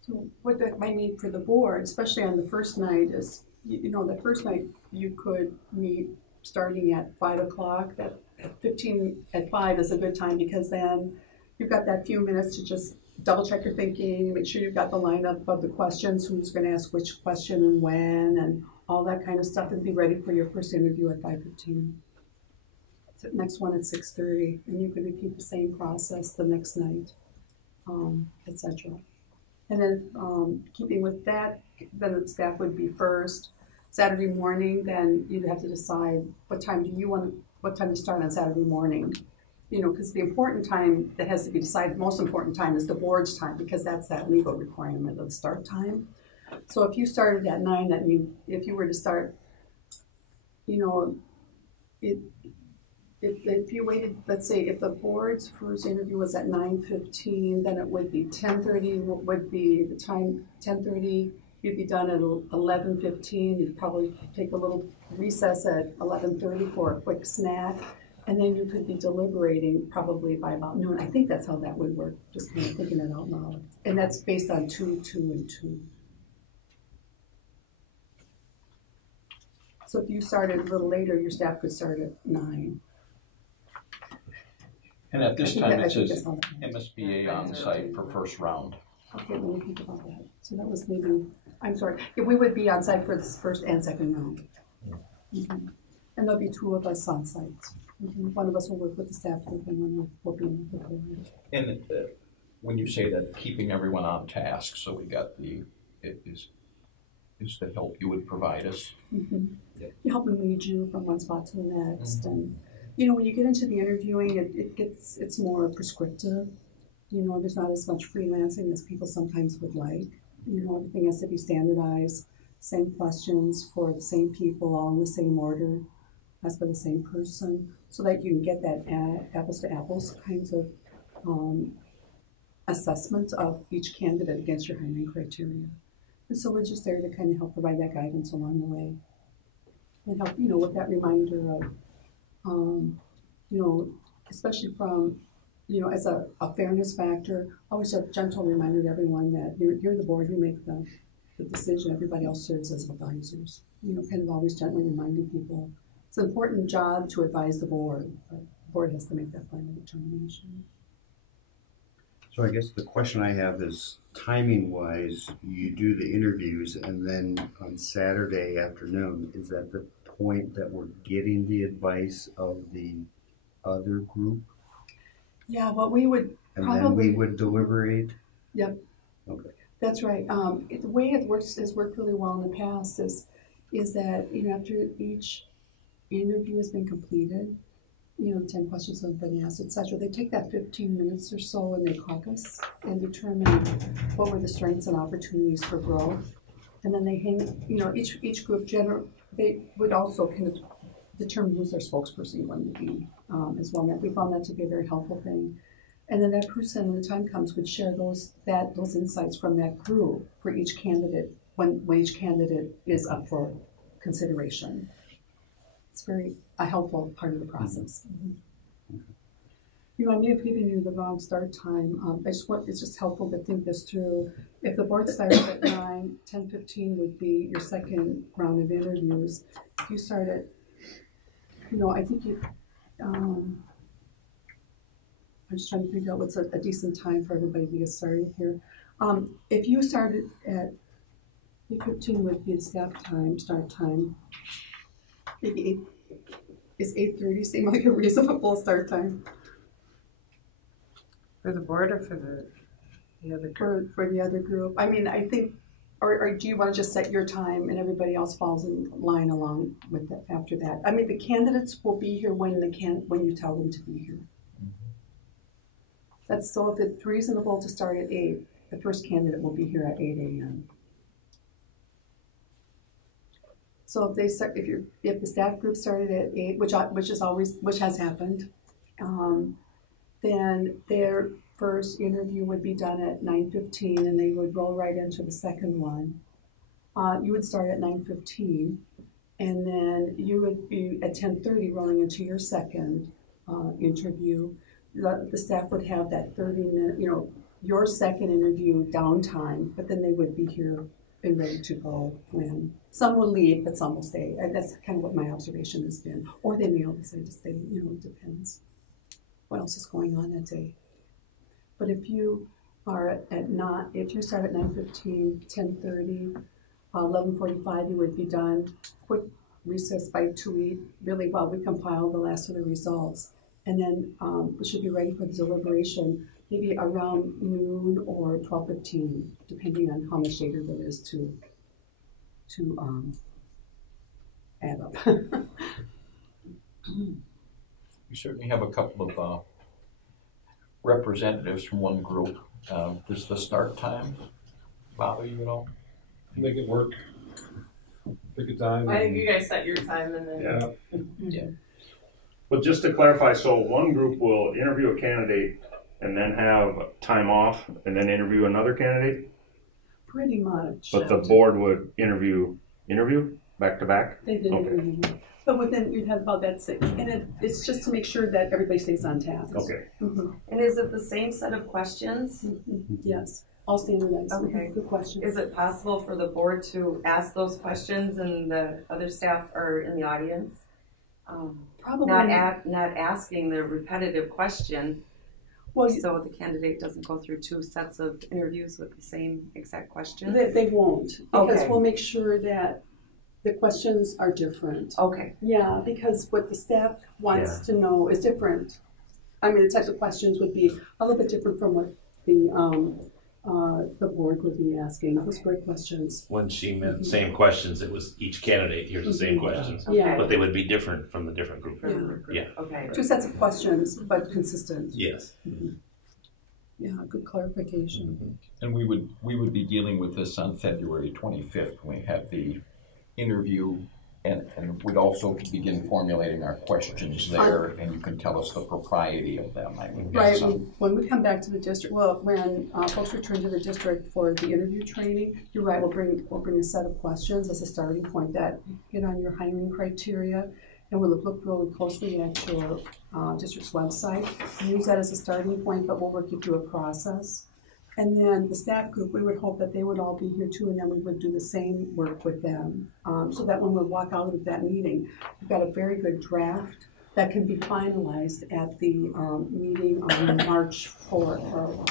So what that might mean for the board, especially on the first night, is, the first night you could meet starting at 5 o'clock. That at 5 is a good time, because then you've got that few minutes to just double check your thinking, make sure you've got the lineup of the questions, who's going to ask which question and when, and all that kind of stuff, and be ready for your first interview at 5:15. So next one at 6:30, and you can repeat the same process the next night, etc. And then keeping with that, then the staff would be first. Saturday morning, then you'd have to decide what time to start on Saturday morning. Because the important time that has to be decided, most important time, is the board's time, because that's that legal requirement of the start time. So if you started at 9, that means if you were to start, if you waited, let's say if the board's first interview was at 9:15, then it would be 10:30 would be the time. 10:30, you'd be done at 11:15. You'd probably take a little recess at 11:30 for a quick snack, and then you could be deliberating probably by about noon. I think that's how that would work, just kind of thinking it out loud. And that's based on 2, 2, and 2. So if you started a little later, your staff could start at 9. And at this time, it says MSBA on site for first round. Okay, let me think about that. So that was I'm sorry. Yeah, we would be on site for the first and second round. Mm-hmm. And there'll be 2 of us on site. Mm-hmm. One of us will work with the staff group, and one will be in the board. And when you say that, keeping everyone on task, so we got is the help you would provide us. Mm-hmm. Yep. You help and lead you from one spot to the next, mm-hmm. And when you get into the interviewing, it's more prescriptive. There's not as much freelancing as people sometimes would like. Everything has to be standardized, same questions for the same people, all in the same order, as for the same person, so that you can get that apples to apples kinds of assessment of each candidate against your hiring criteria. And so we're just there to kind of help provide that guidance along the way, and help, with that reminder of, especially from as a fairness factor, always a gentle reminder to everyone that you're the board, you make the decision, everybody else serves as advisors. Kind of always gently reminding people it's an important job to advise the board, but the board has to make that final determination. So I guess the question I have is timing-wise, you do the interviews and then on Saturday afternoon, is that the point that we're getting the advice of the other group? Yeah, what we would And probably... then we would deliberate? Yep. Okay. That's right. The way it has worked really well in the past is that, after each interview has been completed, the 10 questions have been asked, etc. They take that 15 minutes or so and they caucus and determine what were the strengths and opportunities for growth. And then they hang, each group, they would also kind of determine who's their spokesperson going to be as well. We found that to be a very helpful thing. And then that person, when the time comes, would share those insights from that group for each candidate when each candidate is up for consideration. It's a helpful part of the process. I may have given you the wrong start time. It's just helpful to think this through. If the board starts at 9, 10:15 would be your second round of interviews. If you start at, I think you, I'm just trying to figure out what's a decent time for everybody to get started here. If you started at 8:15 would be the staff time, start time. Maybe 8:30 seem like a reasonable start time? For the board or for the other group? For the other group. I mean, I think, or do you want to just set your time and everybody else falls in line along with it after that? I mean, the candidates will be here when you tell them to be here. That's so if it's reasonable to start at 8, the first candidate will be here at 8 a.m. So if the staff group started at 8, which has happened, then their first interview would be done at 9:15, and they would roll right into the second one. You would start at 9:15, and then you would be at 10:30 rolling into your second interview. The staff would have that 30-minute, your second interview downtime, but then they would be here and ready to go when some will leave, but some will stay. And that's kind of what my observation has been. Or they may all decide to stay, it depends what else is going on that day. But if you are if you start at 9:15, 10:30, 11:45, you would be done. Quick recess, bite to eat, really while we compile the last of the results. And then we should be ready for the deliberation, maybe around noon or 12:15, depending on how much data there is to add up. We certainly have a couple of representatives from one group. Does the start time bother you at all? Make it work. Pick a time. I think you guys set your time and then. Yeah. But just to clarify, so one group will interview a candidate and then have time off and then interview another candidate? Pretty much. But the board would interview back to back? They did interview. But within, you'd have about that 6. And it's just to make sure that everybody stays on task. Okay. Mm-hmm. And is it the same set of questions? Mm-hmm. Yes. All standardized. Okay. Good question. Is it possible for the board to ask those questions and the other staff are in the audience? Probably not asking the repetitive question, well, so the candidate doesn't go through 2 sets of interviews with the same exact question. They won't, because okay. We'll make sure that the questions are different. Okay. Yeah, because what the staff wants to know is different. I mean, the types of questions would be a little bit different from what the board would be asking. Those great questions. When she meant same questions, it was each candidate hears the same questions, yeah. But they would be different from the different group. Yeah. Okay. 2 sets of questions, but consistent. Yes. Mm-hmm. Yeah, good clarification. Mm-hmm. And we would be dealing with this on February 25th when we have the interview, and we'd also begin formulating our questions there, and you can tell us the propriety of them. I would guess. Right. When we come back to the district, when folks return to the district for the interview training, you're right. We'll bring a set of questions as a starting point that get on your hiring criteria, and we'll look really closely at your district's website. Use that as a starting point, but we'll work you through a process. And then the staff group, we would hope that they would all be here too, and then we would do the same work with them. So that when we walk out of that meeting, we've got a very good draft that can be finalized at the meeting on March 4th, or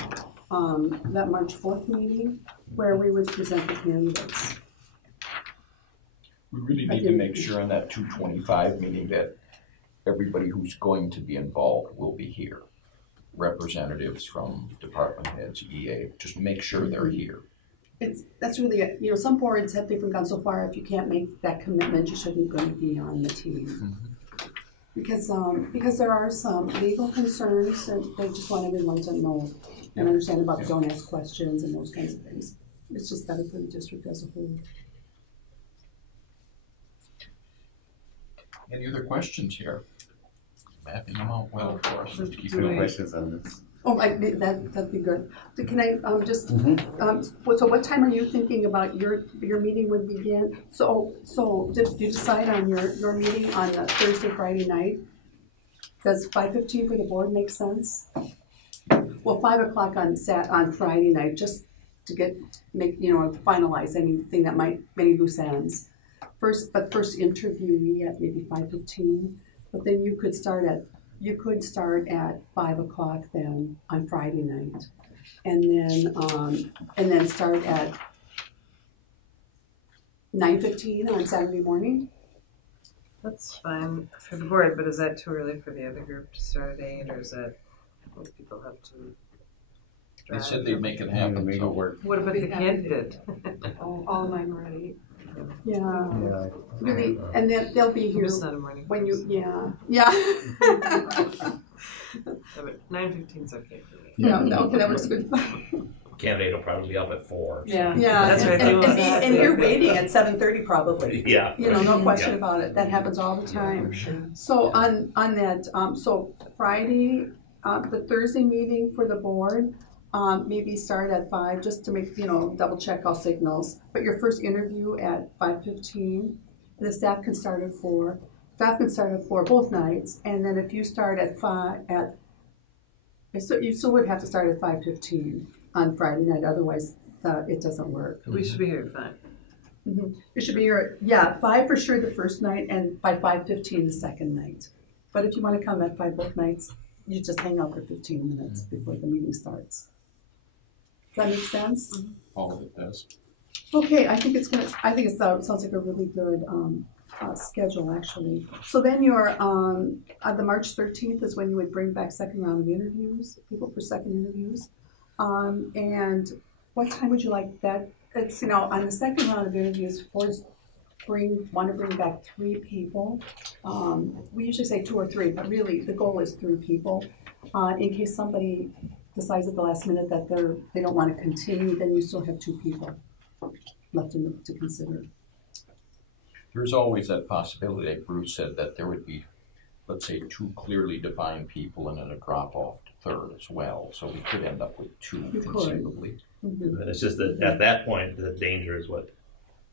that March 4th meeting, where we would present the candidates. We really need to make sure in that 225 meeting that everybody who's going to be involved will be here. Representatives from department heads, EA, just make sure they're here. That's really, some boards have gone so far, if you can't make that commitment, you shouldn't going to be on the team. Because there are some legal concerns, and they just want everyone to know and understand about the don't ask questions and those kinds of things. It's just better for the district as a whole. Any other questions here? Mapping them out well for us. Just keep No it questions on this. Oh, that'd be good. Can I so what time are you thinking about your meeting would begin? So did you decide on your meeting on the Thursday, Friday night? Does 5:15 for the board make sense? Well, 5 o'clock on Friday night, just to finalize anything that might, any loose ends. First interviewee at maybe 5:15. But then you could start at 5 o'clock then on Friday night, and then start at 9:15 on Saturday morning. That's fine for the board, but is that too early for the other group to start at 8, or is that what people have to They drive? said they'd make it happen. Make it So work. What about the candidate? All of mine were at 8. Yeah. Really, and then they'll be here It's not a morning. when you, Yeah, but 9:15 is okay for me. okay, that works good. Candidate will probably be up at 4. Yeah, That's right. and you're waiting at 7:30 probably. Yeah. No question about it. That happens all the time. So on that, so Friday, the Thursday meeting for the board, maybe start at 5 just to make, double check all signals. But your first interview at 5:15, the staff can start at 4. Staff can start at 4 both nights, and then if you start at 5 so you still would have to start at 5:15 on Friday night. Otherwise, it doesn't work. We should be here at 5. You should be here, 5 for sure the first night, and by 5:15 the second night. But if you want to come at 5 both nights, you just hang out for 15 minutes before the meeting starts. Does that make sense? all of it does. Okay, I think it sounds like a really good schedule actually. So then the March 13th is when you would bring back second round of interviews, people for second interviews. And what time would you like that? It's, on the second round of interviews, boards want to bring back 3 people. We usually say 2 or 3, but really the goal is 3 people. In case somebody decides at the last minute that they don't want to continue, then you still have 2 people left to consider. There's always that possibility, like Bruce said, that there would be, let's say, 2 clearly defined people and then a drop off to third as well. So we could end up with 2 conceivably. And it's just that at that point, the danger is what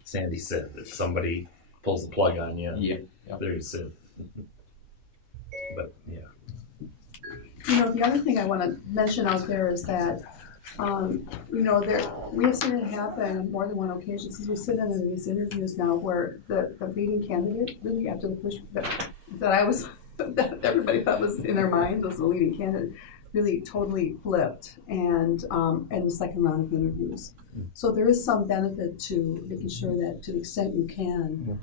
Sandy said, that somebody pulls the plug on you. Yeah. There's but yeah. The other thing I want to mention out there is that, we have seen it happen on more than one occasion since we sit in these interviews now where the leading candidate, really after the push that everybody thought was in their mind was the leading candidate, really totally flipped and the second round of interviews. So there is some benefit to making sure that to the extent you can,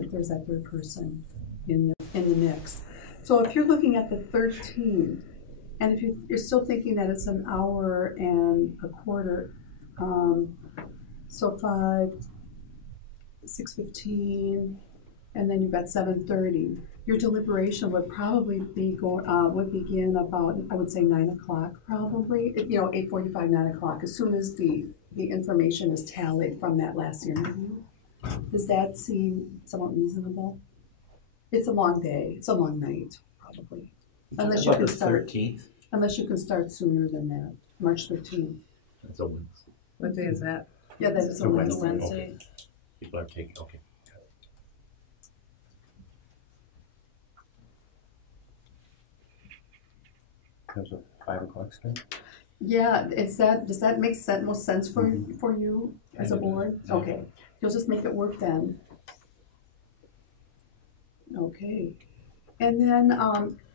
if there's that third person in the mix. So if you're looking at the 13th, and if you're still thinking that it's an hour and a quarter, so 5, 6:15, and then you've got 7:30. Your deliberation would probably would begin about, I would say, 9 o'clock probably. 8:45, 9 o'clock. As soon as the information is tallied from that last interview. Does that seem somewhat reasonable? It's a long day. It's a long night, probably. Unless you can start 13th. Unless you can start sooner than that, March 13th. That's a Wednesday. What day is that? Yeah, that is a Wednesday. Okay. People are taking, okay. Because of 5 o'clock start? Yeah, does that make most sense for you as a board? Okay, you'll just make it work then. Okay, and then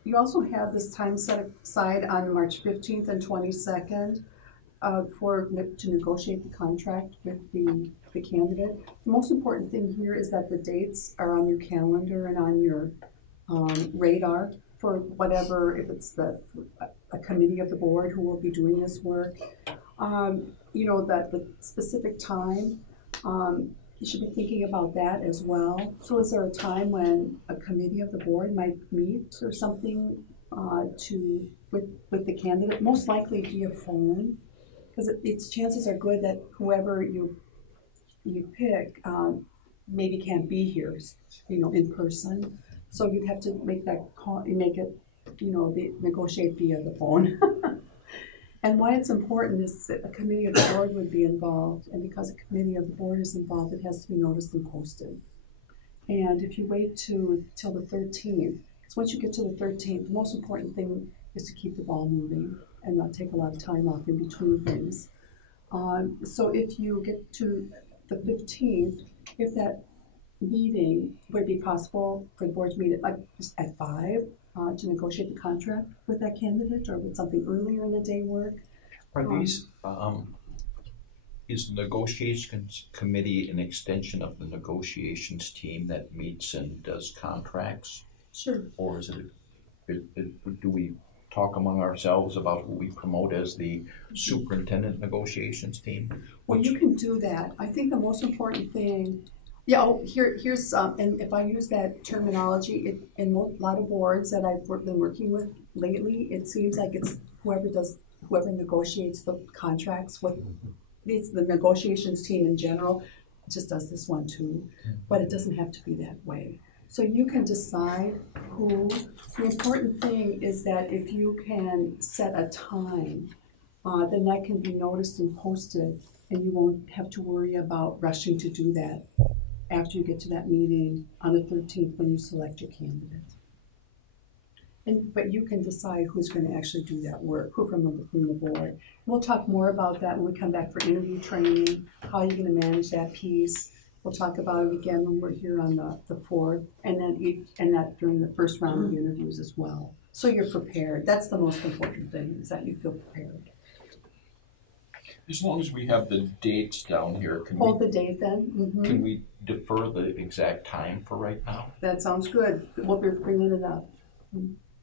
you also have this time set aside on March 15th and 22nd to negotiate the contract with the candidate. The most important thing here is that the dates are on your calendar and on your radar for whatever, if it's a committee of the board who will be doing this work. You know, that the specific time, you should be thinking about that as well. So is there a time when a committee of the board might meet or something with the candidate? Most likely via phone, because its chances are good that whoever you pick maybe can't be here, you know, in person. So you'd have to make that call, negotiate via the phone. And why it's important is that a committee of the board would be involved, and because a committee of the board is involved, it has to be noticed and posted. And if you wait till the 13th, because once you get to the 13th, the most important thing is to keep the ball moving and not take a lot of time off in between things. So if you get to the 15th, if that meeting, would it be possible for the board to meet at 5 to negotiate the contract with that candidate, or would something earlier in the day work? Are these, is the negotiations committee an extension of the negotiations team that meets and does contracts? Sure. Or is do we talk among ourselves about who we promote as the superintendent negotiations team? Well, you can do that. I think the most important thing, here's and if I use that terminology, in a lot of boards that I've been working with lately, it seems like it's whoever negotiates the contracts with the negotiations team in general just does this one too, but it doesn't have to be that way. So you can decide who. The important thing is that if you can set a time, then that can be noticed and posted, and you won't have to worry about rushing to do that after you get to that meeting on the 13th when you select your candidate. But you can decide who's going to actually do that work, who from the board. We'll talk more about that when we come back for interview training, how you're going to manage that piece. We'll talk about it again when we're here on the 4th, and that during the first round of interviews as well. So you're prepared. That's the most important thing, is that you feel prepared. As long as we have the dates down here, hold the date then? Mm-hmm. Can we defer the exact time for right now? That sounds good. We'll be bringing it up.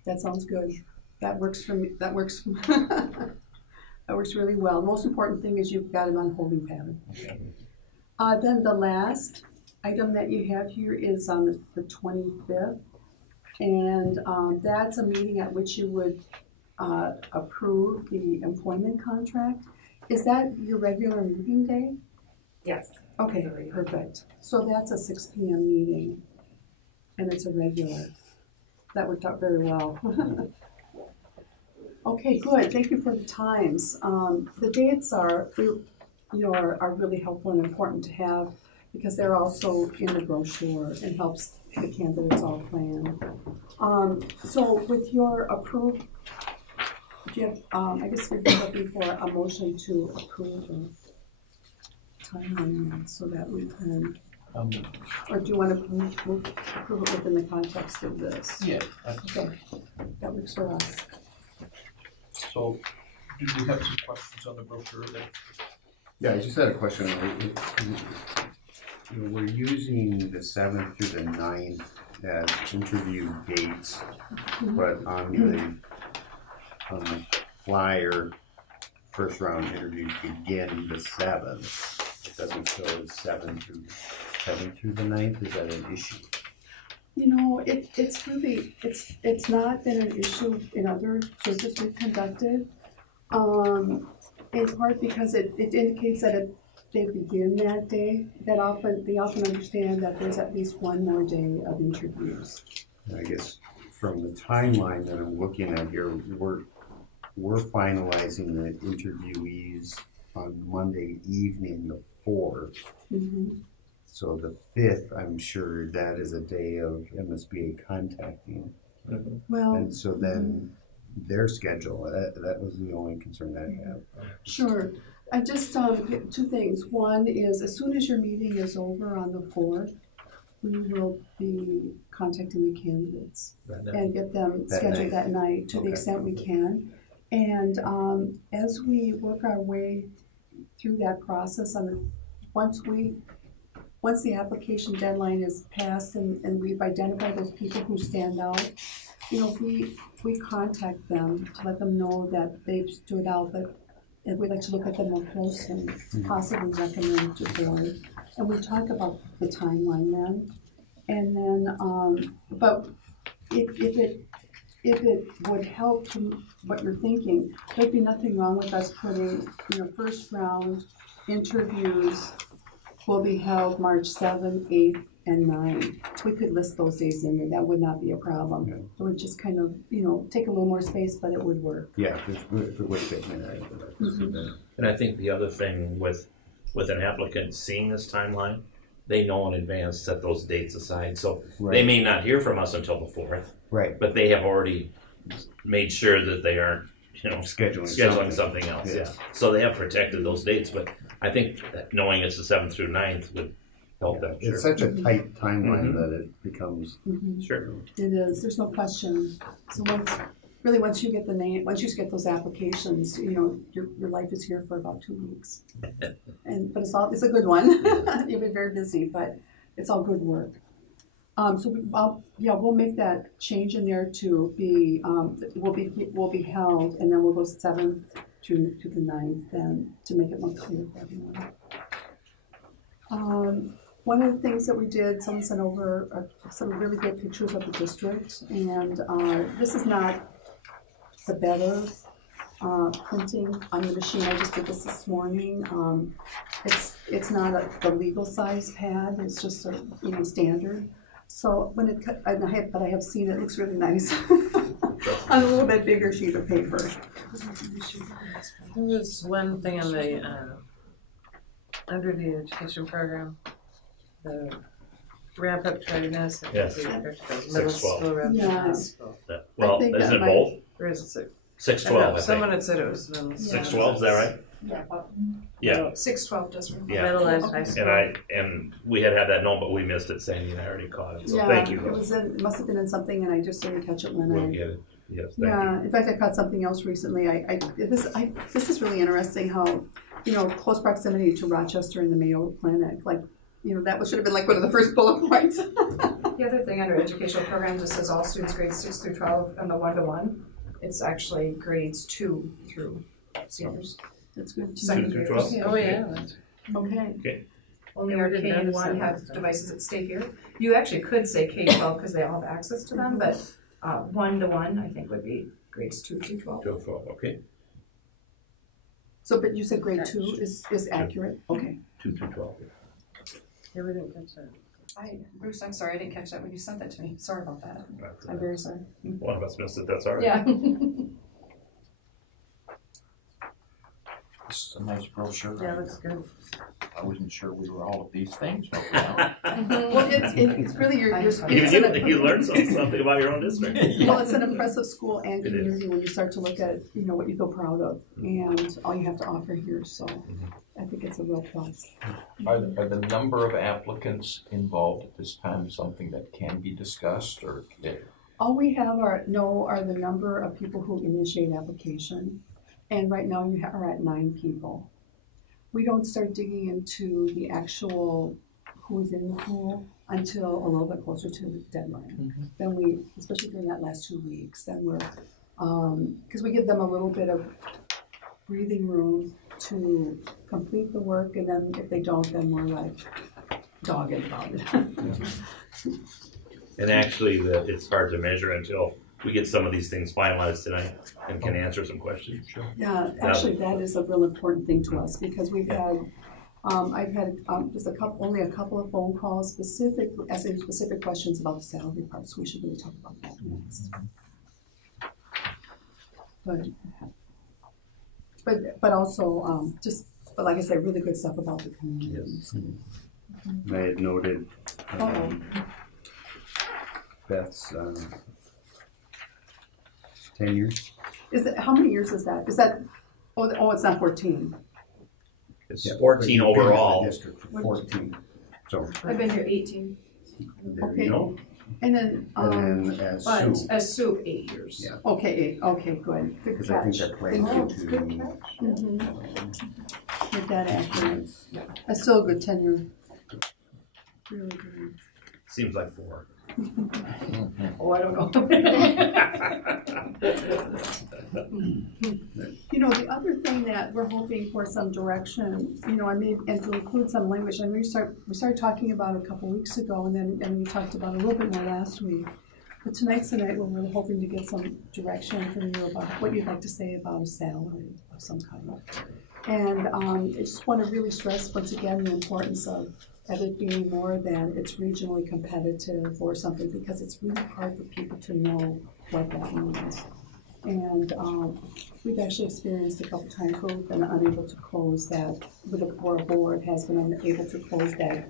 That sounds good. That works for me. That works. That works really well. The most important thing is you've got an unholding pattern. Okay. Then the last item that you have here is on the 25th, and that's a meeting at which you would approve the employment contract. Is that your regular meeting day? Yes. Okay, perfect. So that's a 6 p.m. meeting, and it's a regular. That worked out very well. Okay, good. Thank you for the times. The dates are really helpful and important to have, because they're also in the brochure and helps the candidates all plan. So with your approved, do you have, I guess we'd be looking for a motion to approve the timeline so that we can, or do you want to approve it within the context of this? Yeah. Okay, that works for us. So, do you have some questions on the brochure there? Yeah, I just had a question. We're using the 7th through the 9th as interview dates, but on the flyer, first round interviews begin the 7th. It doesn't show 7 through the 9th. Is that an issue? It's not been an issue in other searches we've conducted. In part because it indicates that they begin that day. They often understand that there's at least one more day of interviews. I guess from the timeline that I'm looking at here, we're finalizing the interviewees on Monday evening, the 4th. Mm-hmm. So the 5th, I'm sure that is a day of MSBA contacting. Well, and so then their schedule. That was the only concern that I have. Sure. I just, two things. One is, as soon as your meeting is over on the 4th, we will be contacting the candidates and get them scheduled that night to the extent we can. And as we work our way through that process, once the application deadline is passed and we've identified those people who stand out, we contact them to let them know that they've stood out, but and we'd like to look at them more closely, possibly recommend to the board. And we talk about the timeline then. And then, but if it would help to what you're thinking, there'd be nothing wrong with us putting, first round interviews will be held March 7th, 8th, and 9th. We could list those days in there. That would not be a problem. Yeah. It would just kind of, take a little more space, but it would work. Yeah, if it would fit in there. And I think the other thing with an applicant seeing this timeline, they know in advance, set those dates aside. So they may not hear from us until the 4th. Right. But they have already made sure that they aren't, scheduling something else. Yeah. So they have protected those dates. But I think that knowing it's the 7th through 9th would help that. It's such a tight timeline that it becomes. Sure. It is. There's no question. So once you get once you get those applications, your life is here for about 2 weeks. But it's a good one. You've been very busy, but it's all good work. We'll make that change in there to be will be held, and then we'll go 7th to the 9th then to make it more clear for everyone. One of the things that we did, someone sent over some really good pictures of the district, and this is not the better printing on the machine. I just did this morning. It's not the legal size pad. It's just a standard. So when but I have seen it looks really nice on a little bit bigger sheet of paper. There was one thing on the under the education program, the ramp up readiness. Yes. Middle school ramp up high school. Well, isn't it both? Or is it 6-12? Someone had said it was 6-12. Is that right? Yeah. 6-12 does ring. Yeah. Middle and high school. And we had that known, but we missed it. Sandy and I already caught it. So thank you. It must have been in something, and I just didn't catch it when we'll get it. Yes. Thank you. In fact, I caught something else recently. This is really interesting. How close proximity to Rochester and the Mayo Clinic. That should have been one of the first bullet points. The other thing under educational programs, it says all students grades 6 through 12 and the 1-to-1. It's actually grades 2 through seniors. That's good. 2 through 12. Okay. Oh yeah. Okay. Only our K and 1 have devices that stay here. You actually could say K-12 because they all have access to them, but 1-to-1 I think would be grades 2 through 12. 2 through 12. Okay. So, but you said grade 2 is accurate. Okay. 2 through 12. Yeah, we didn't catch that. Bruce, I'm sorry I didn't catch that when you sent that to me. Sorry about that. I'm very sorry. One of us missed it. That's all right. Yeah. This is a nice brochure. Yeah, looks good. I wasn't sure we were all of these things, but we are. Well, it's really your You learned something about your own district. Well, it's an impressive school and community when you start to look at what you feel proud of and all you have to offer here. So I think it's a real plus. Are the number of applicants involved at this time something that can be discussed, or all we have are the number of people who initiate application, and right now you are at 9 people. We don't start digging into the actual who's in the pool until a little bit closer to the deadline. Then we, especially during that last 2 weeks, then we're because we give them a little bit of breathing room to complete the work, and then if they don't, then we're like dogged about it. And actually, it's hard to measure until we get some of these things finalized tonight and can answer some questions. Sure. Yeah, actually, that is a real important thing to us because we've had, I've had just only a couple of phone calls asking specific questions about the salary part, so we should really talk about that next. But also, but like I said, really good stuff about the community. Yes. I had noted Beth's tenure Is it, how many years is that? Is that, oh, it's not 14. It's Yeah, 14 but you've been in the overall. district for 14. So, I've been here 18, there Okay. you go. And then, And then as but soup, as soup, 8 years. Yeah. okay, okay, good. Good because I think catch. that plays into. Get that accurate. That's still a good tenure. Really good. Seems like 4. Oh, I don't know. You know, the other thing that we're hoping for some direction, you know, I made, and to include some language, and we started talking about it a couple weeks ago, and we talked about it a little bit more last week. But tonight's the night we're really hoping to get some direction from you about what you'd like to say about a salary of some kind. And I just want to really stress once again the importance of it being more than it's regionally competitive or something, because it's really hard for people to know what that means. And we've actually experienced a couple times where we've been unable to close that, where a board has been unable to close that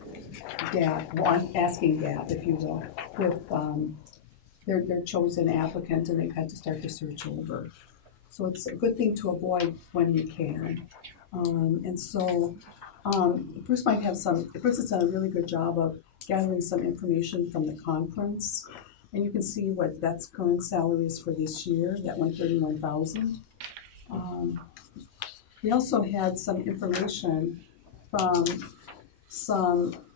gap, asking gap, if you will, with their chosen applicant, and they've had to start the search over. So it's a good thing to avoid when you can. And so Bruce might have Bruce has done a really good job of gathering some information from the conference. And you can see what that's current salaries for this year, that $131,000. We also had some information from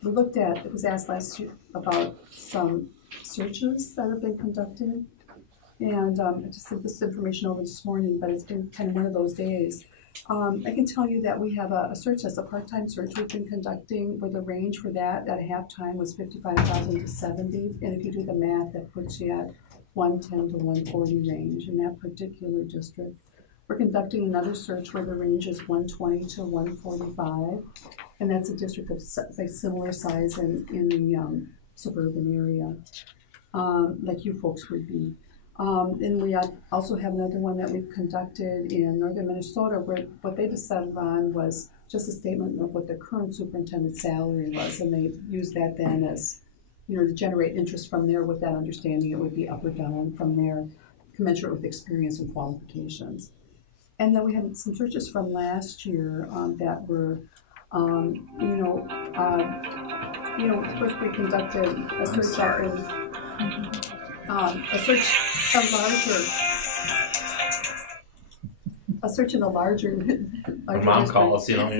we looked at, it was asked last year about some searches that have been conducted. And I just sent this information over this morning, but it's been kind of one of those days. I can tell you that we have a search that's a part-time search we've been conducting, where the range for that at halftime was 55,000 to 70, and if you do the math, that puts you at 110 to 140 range in that particular district. We're conducting another search where the range is 120 to 145, and that's a district of similar size in the suburban area, like you folks would be. And we also have another one that we've conducted in northern Minnesota, where what they decided on was just a statement of what the current superintendent's salary was, and they used that then as, you know, to generate interest from there with that understanding it would be up or down from there, commensurate with experience and qualifications. And then we had some searches from last year that were, first we conducted a search that was a search in a larger My mom district. calls, you know.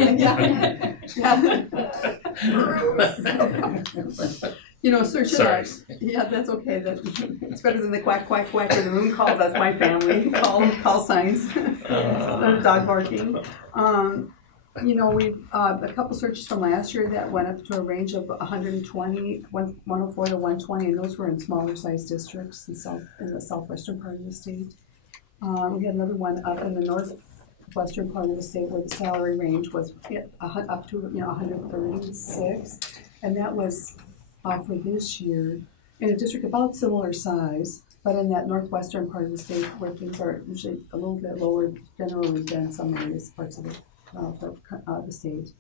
You know, search in Sorry. yeah, that's okay. It's better than the quack, quack, quack, or the moon calls. That's my family call signs. Dog barking. You know, we've a couple searches from last year that went up to a range of 104 to 120, and those were in smaller sized districts in the southwestern part of the state. We had another one up in the northwestern part of the state where the salary range was up to 136, and that was for this year in a district about similar size, but in that northwestern part of the state where things are usually a little bit lower generally than some areas, parts of the state.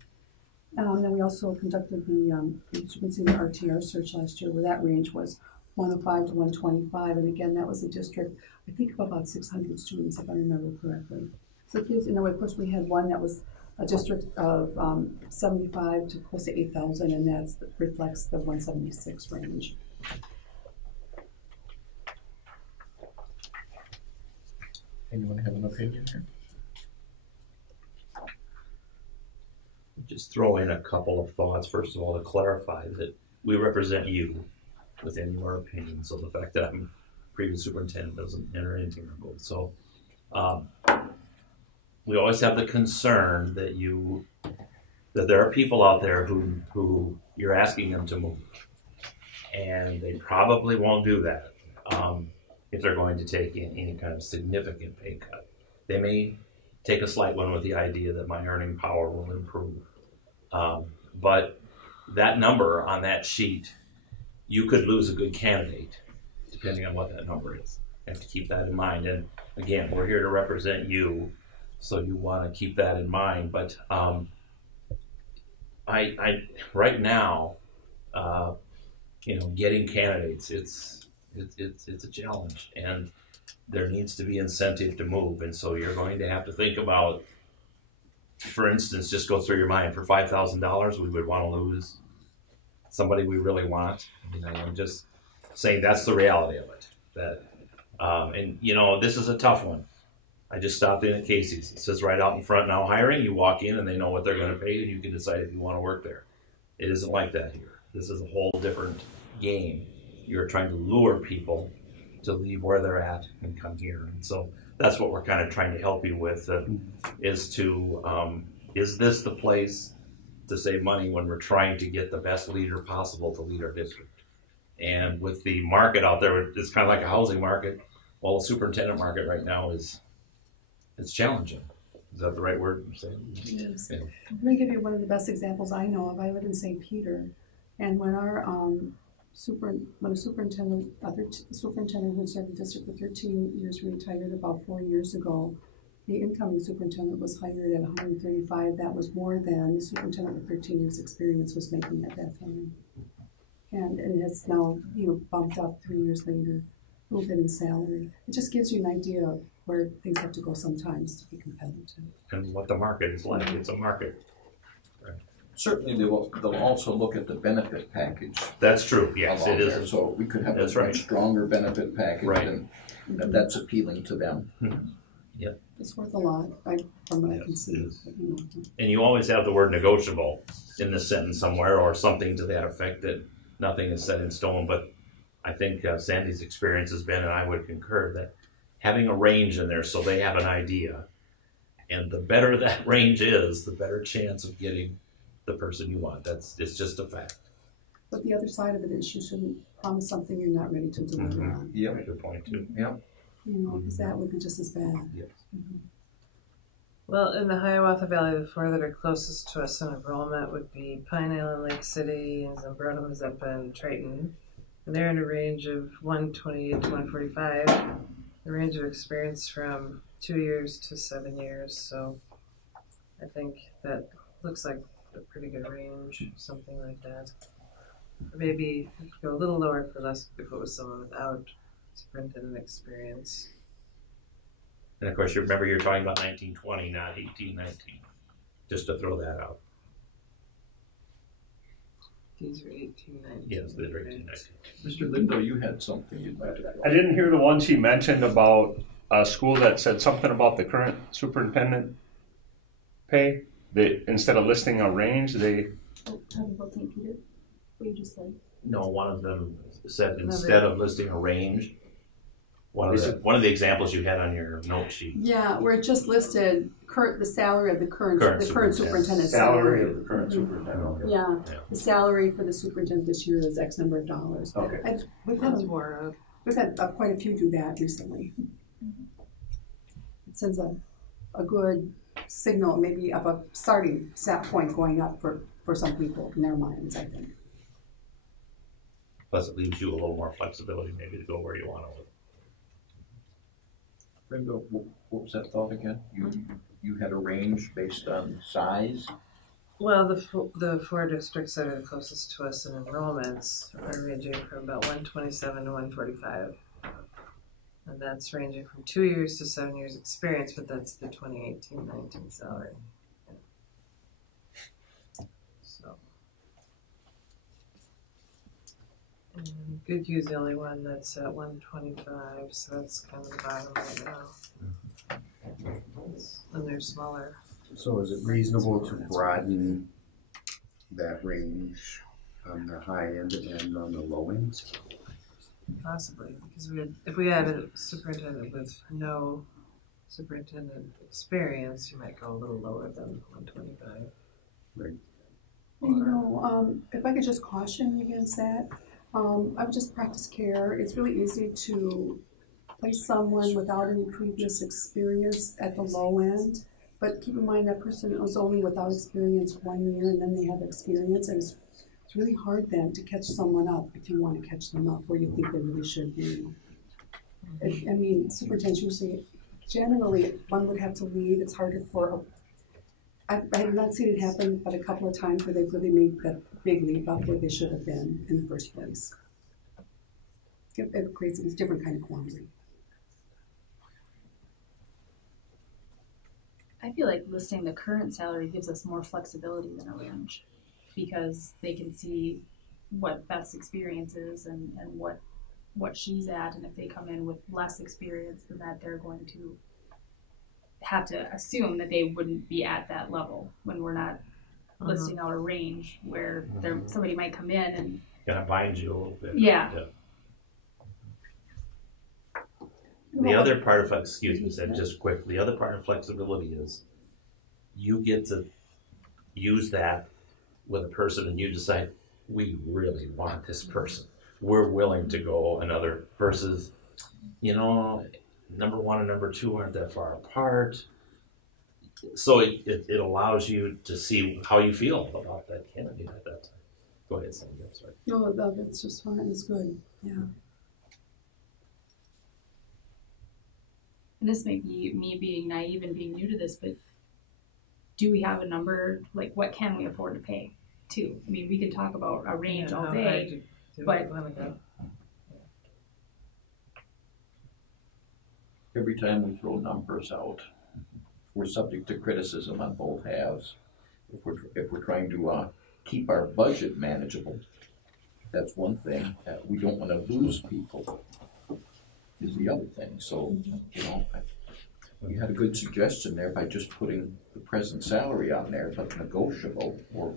Then we also conducted the, as you can see, the RTR search last year, where that range was 105 to 125, and again, that was a district, I think, of about 600 students, if I remember correctly. So it gives, of course, we had one that was a district of 75 to close to 8,000, and that reflects the 176 range. Anyone have an opinion here? Just throw in a couple of thoughts. First of all, to clarify that we represent you within your opinion. So the fact that I'm previous superintendent doesn't enter into your vote. So we always have the concern that there are people out there who you're asking them to move, and they probably won't do that if they're going to take any kind of significant pay cut. They may take a slight one with the idea that my earning power will improve. But that number on that sheet, you could lose a good candidate depending on what that number is. You have to keep that in mind. And again, we're here to represent you, so you want to keep that in mind. But I right now, getting candidates, it's a challenge. And there needs to be incentive to move. And so you're going to have to think about, for instance, just go through your mind, for $5,000, we would want to lose somebody we really want. I mean, I'm just saying that's the reality of it. That, and you know, this is a tough one. I just stopped in at Casey's. It says right out in front, now hiring. You walk in and they know what they're going to pay, and you can decide if you want to work there. It isn't like that here. This is a whole different game. You're trying to lure people to leave where they're at and come here. And so that's what we're kind of trying to help you with, is this the place to save money when we're trying to get the best leader possible to lead our district? And with the market out there, it's kind of like a housing market. Well, the superintendent market right now it's challenging. Is that the right word I'm saying? It is. Yeah. I'm going to give you one of the best examples I know of. I live in St. Peter, and when our when a superintendent who served the district for 13 years retired about 4 years ago, the incoming superintendent was hired at $135. That was more than the superintendent with 13 years experience was making at that time, and has now bumped up 3 years later, a little bit in salary. It just gives you an idea of where things have to go sometimes to be competitive. And what the market is like. It's a market. Right. Certainly, they'll also look at the benefit package. That's true. Yes, it is. There. So we could have That's a right. much stronger benefit package, Right. and that's appealing to them. Yep. It's worth a lot, from what I can see. And you always have the word negotiable in the sentence somewhere, or something to that effect, that nothing is set in stone. But I think Sandy's experience has been, and I would concur, that having a range in there so they have an idea, and the better that range is, the better chance of getting the person you want. It's just a fact. But the other side of it is you shouldn't promise something you're not ready to deliver on. Yep. Good point too. Yep. Because that would be just as bad. Yes. Well, in the Hiawatha Valley, the four that are closest to us in enrollment would be Pine Island, Lake City, and Zumbrota, Mazeppa, and Triton. And they're in a range of 128 to 145. The range of experience from 2 years to 7 years. So I think that looks like a pretty good range, something like that. Maybe go a little lower for less if it was someone without superintendent experience. And of course, you remember you're talking about 1920, not 1819. Just to throw that out. These are 1819. Yes, these are 1819. Mr. Lindo, you had something you'd like to I didn't hear the ones he mentioned about a school that said something about the current superintendent pay. They, instead of listing a range, they... Talking about St. Peter? What you just said? No, one of them said instead of listing a range, one of the examples you had on your note sheet. Yeah, where it just listed the salary of the current superintendent. Salary of the current superintendent. Okay. Yeah, the salary for the superintendent this year is X number of dollars. Okay. We've had quite a few do that recently. It sends a good signal, maybe of a starting point going up for some people in their minds, I think. Plus, it leaves you a little more flexibility maybe to go where you want to live. Brenda, what was that thought again? You had a range based on size? Well, the four districts that are the closest to us in enrollments are ranging from about 127 to 145. And that's ranging from 2 years to 7 years experience, but that's the 2018-19 salary. So, and Goodhue's the only one that's at 125, so that's kind of the bottom right now. And they're smaller. So is it reasonable to broaden that range on the high end and on the low end? Possibly, because if we had a superintendent with no superintendent experience, you might go a little lower than 125. Right. If I could just caution against that, I would just practice care. It's really easy to place someone without any previous experience at the low end, but keep in mind that person was only without experience 1 year and then they have experience, and it's really hard then to catch someone up if you want to catch them up where you think they really should be. I mean, superintendents usually, generally, one would have to leave. It's harder for, I have not seen it happen, but a couple of times where they've really made that big leap up where they should have been in the first place. It creates a different kind of quandary. feel like listing the current salary gives us more flexibility than a range, because they can see what Beth's experience is and what she's at, and if they come in with less experience than that, they're going to have to assume that they wouldn't be at that level when we're not listing out a range where somebody might come in and kind of binds you a little bit. Yeah. The other part of, excuse me, Sam, just quick, the other part of flexibility is you get to use that with a person and you decide, we really want this person. We're willing to go another versus, number one and number two aren't that far apart. So it allows you to see how you feel about that candidate at that time. Go ahead, Sandy. I'm sorry. No, that's just fine. It's good. Yeah. and this may be me being naive and being new to this, but do we have a number, like what can we afford to pay too? I mean, we can talk about a range all day, but every time we throw numbers out, we're subject to criticism on both halves. If we're trying to keep our budget manageable, that's one thing. We don't want to lose people is the other thing. So, you had a good suggestion there by just putting the present salary on there, but negotiable or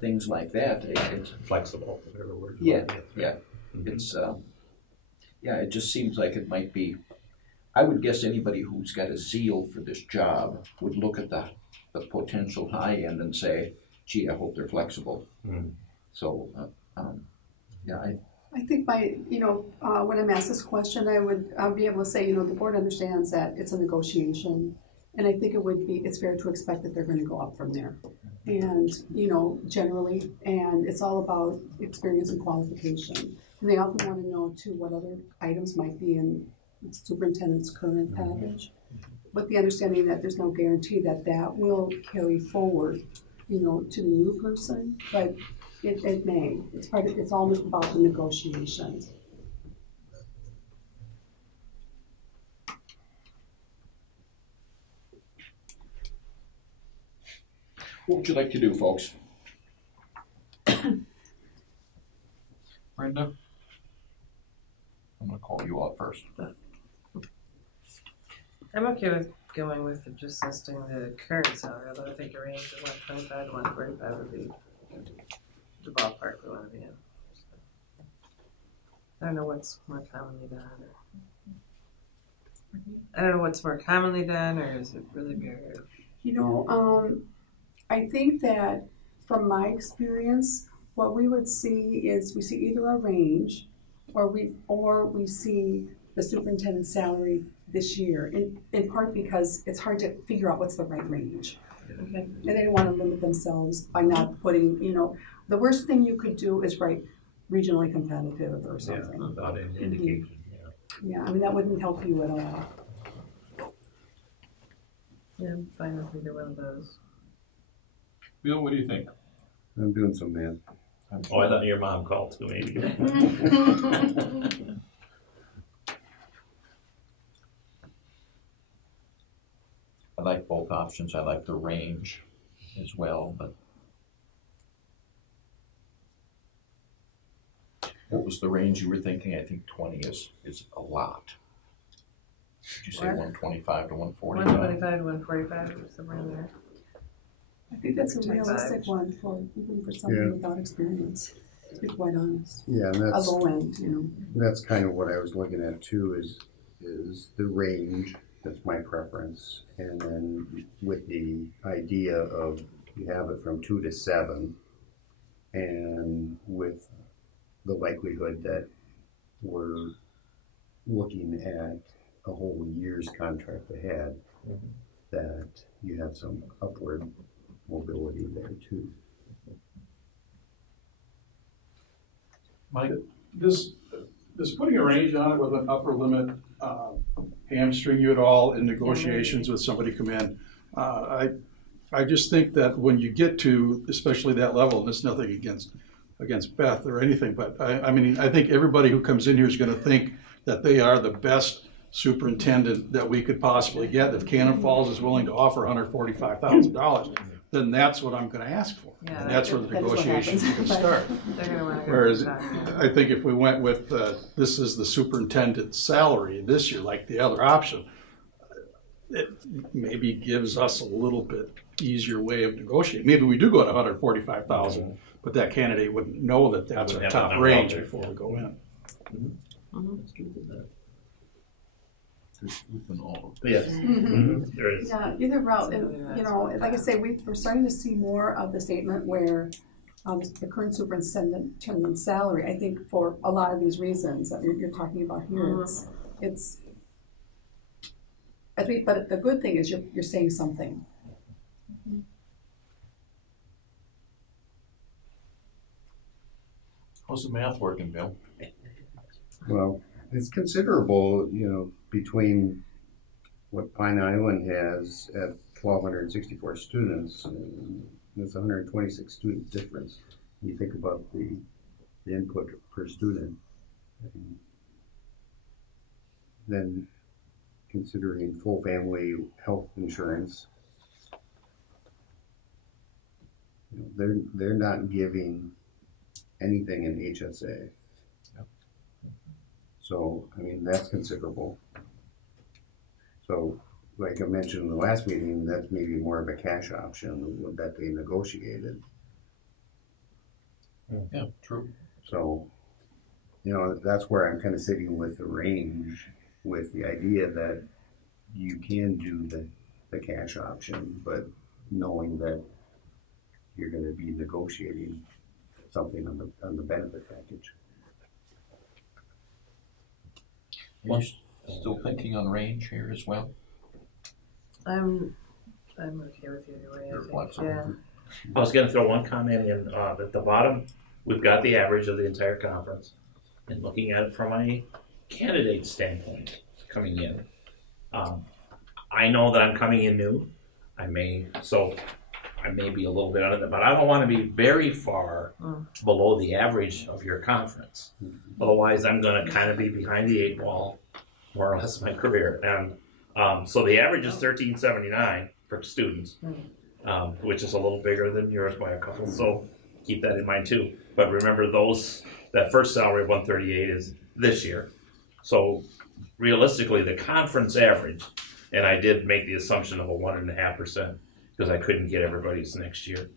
things like that. It's flexible, whatever word. Yeah. It's it just seems like it might be. I would guess anybody who's got a zeal for this job would look at the potential high end and say, "Gee, I hope they're flexible." Mm. So, I think when I'm asked this question, I'll be able to say, the board understands that it's a negotiation, and I think it's fair to expect that they're going to go up from there. And, generally, and it's all about experience and qualification. And they often want to know, too, what other items might be in the superintendent's current package. With the understanding that there's no guarantee that will carry forward, to the new person, but it may. It's almost about the negotiations. What would you like to do, folks? Brenda? I'm going to call you out first. I'm okay with going with just listing the current salary, although I think a range of 125 to 145 would be the ballpark we want to be in. I don't know what's more commonly done, or is it really varied? I think that from my experience, what we would see is we see either a range, or we see the superintendent's salary this year, in part because it's hard to figure out what's the right range. Okay. And they don't want to limit themselves by not putting, the worst thing you could do is write regionally competitive or something. Yeah, without an indication. Yeah, that wouldn't help you at all. Yeah, I'm fine with either one of those. Bill, what do you think? I'm doing some math. Oh, I thought your mom called too, maybe. I like both options. I like the range as well, but what was the range you were thinking? I think 20 is a lot. Did you say 125 to 145? 125 to 145 or somewhere in there. I think that's a realistic one even for someone without experience, to be quite honest. Yeah, and that's a low end, That's kind of what I was looking at too, is the range. That's my preference. And then with the idea of you have it from 2 to 7, and with the likelihood that we're looking at a whole year's contract ahead, that you have some upward mobility there too. Mike, does putting a range on it with an upper limit hamstring you at all in negotiations with somebody come in? I just think that when you get to especially that level, and it's nothing against Beth or anything, but I think everybody who comes in here is going to think that they are the best superintendent that we could possibly get. If Cannon Falls is willing to offer $145,000, then that's what I'm going to ask for. Yeah, And that's where the negotiations can start. They're gonna wanna go Whereas back, yeah. I think if we went with this is the superintendent's salary this year, like the other option, it maybe gives us a little bit easier way of negotiating. Maybe we do go to 145,000, but that candidate wouldn't know that that's our top range before we go in. Yes. There is. Yeah, either route, and you know, like I say, we're starting to see more of the statement where the current superintendent's salary. I think for a lot of these reasons that you're talking about here, it's. I think, but the good thing is you're saying something. How's the math working, Bill? Well, it's considerable, you know, between what Pine Island has at 1,264 students, and there's 126 student difference. You think about the input per student. And then considering full family health insurance, you know, they're not giving anything in HSA. So, I mean, that's considerable. So, like I mentioned in the last meeting, that's maybe more of a cash option that they negotiated. Yeah, true. So, you know, that's where I'm kind of sitting with the range, with the idea that you can do the cash option, but knowing that you're going to be negotiating something on the benefit package. Are you still thinking on range here as well? I'm okay with either way. You're I think. flexible. Yeah. I was going to throw one comment in at the bottom. We've got the average of the entire conference, and looking at it from a candidate standpoint coming in, I know that I'm coming in new. I may be a little bit under that, but I don't want to be very far below the average of your conference. Otherwise, I'm going to kind of be behind the 8 ball more or less my career. And so the average is 1379 for students, which is a little bigger than yours by a couple. So keep that in mind too. But remember, that first salary of 138 is this year. So realistically, the conference average, and I did make the assumption of a 1.5%. because I couldn't get everybody's next year.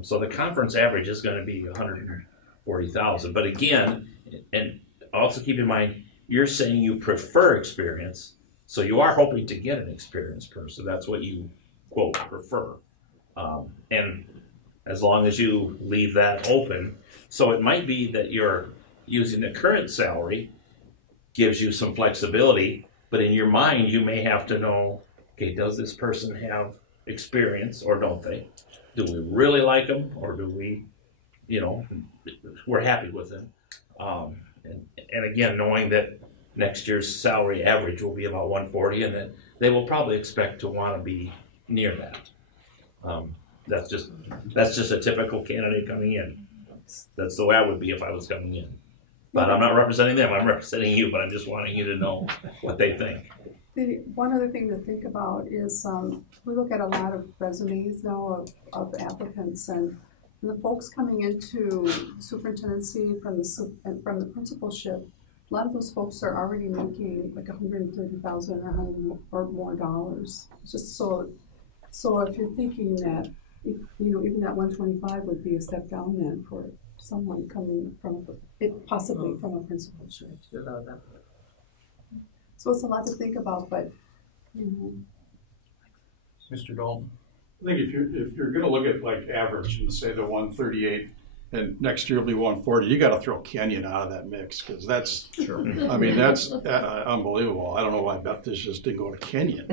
So the conference average is going to be 140,000. But again, and also keep in mind, you're saying you prefer experience, so you are hoping to get an experienced person. That's what you, quote, prefer. And as long as you leave that open, so it might be that you're using the current salary, gives you some flexibility, but in your mind, you may have to know, okay, does this person have experience or don't they? Do we really like them, or do we, we're happy with them? And again, knowing that next year's salary average will be about 140, and that they will probably expect to want to be near that. That's just a typical candidate coming in. That's the way I would be if I was coming in. But I'm not representing them, I'm representing you, but I'm just wanting you to know what they think. One other thing to think about is we look at a lot of resumes now of applicants, and the folks coming into superintendency from the principalship, a lot of those folks are already making like $130,000 or more dollars. Just so if you're thinking that even that 125 would be a step down then for someone coming from possibly from a principalship. So it's a lot to think about, but Mr. Dalton? I think if you're going to look at like average and say the 138, and next year will be 140, you got to throw Kenyon out of that mix, because that's I mean that's unbelievable. I don't know why Beth just didn't go to Kenyon.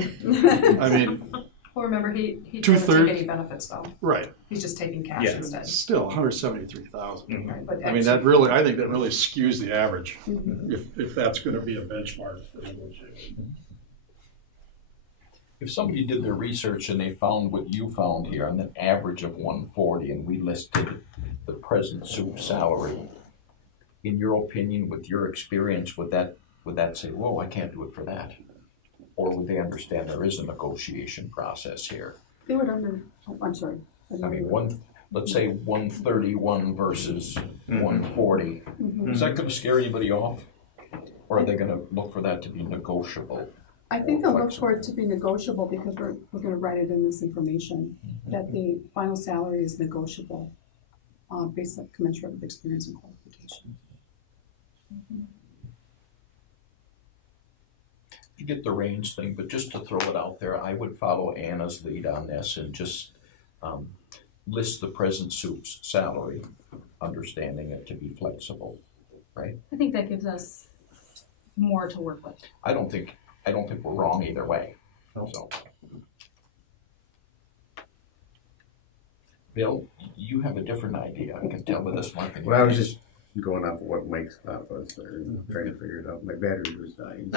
I mean, well, remember he doesn't take any benefits though. Right. He's just taking cash instead. Still 173,000. Mm-hmm. Right, but I mean I think that really skews the average if that's going to be a benchmark for negotiation. If somebody did their research and they found what you found here on an average of 140, and we listed the present soup salary, in your opinion, with your experience, would that would that say, whoa, I can't do it for that? Or would they understand there is a negotiation process here? They would I'm sorry. I mean, let's say 131 versus 140. Is that going to scare anybody off? Or are they going to look for that to be negotiable? I think they'll look for it to be negotiable because we're going to write it in this information, that the final salary is negotiable based on commensurate with experience and qualification. You get the range thing, but just to throw it out there, I would follow Anna's lead on this and just list the present soup's salary, understanding it to be flexible, right? I think that gives us more to work with. I don't think we're wrong either way. So, Bill, you have a different idea. I can tell by this one. Well, I was just going off of what Mike's thought was there, trying to figure it out. My battery was dying.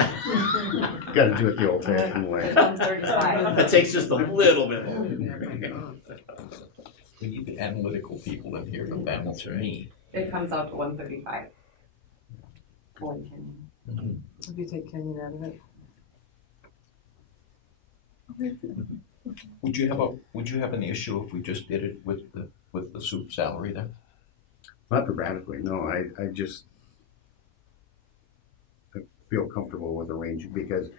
Got to do it the old-fashioned way. It takes just a little bit longer. We need the analytical people in here to balance me. It comes out to 135. If you take Kenyon out of it. Would you have an issue if we just did it with the soup salary then? Not dramatically, no. I feel comfortable with the range because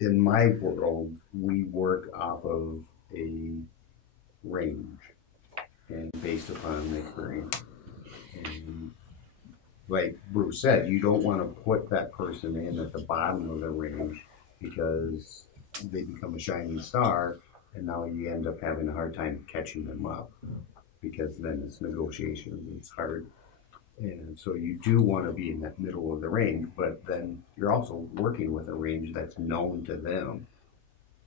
in my world, we work off of a range and based upon the experience. And like Bruce said, you don't want to put that person in at the bottom of the range because they become a shining star and now you end up having a hard time catching them up because then it's negotiations, it's hard. And so you do want to be in that middle of the range, but then you're also working with a range that's known to them.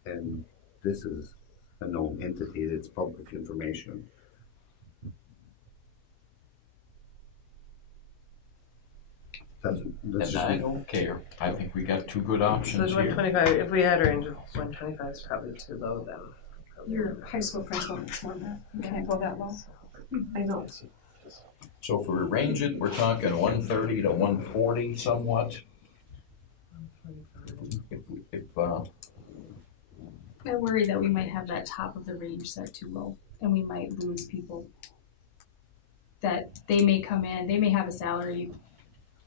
And this is a known entity, that's public information. And I don't care. I think we got two good So options there's here. 125. If we had a range of 125, is probably too low then. Your high school principal makes more than that. You can't go that low. I know. So if we arrange it, we're talking 130 to 140 somewhat. I worry that we might have that top of the range set too low, and we might lose people. That they may come in, they may have a salary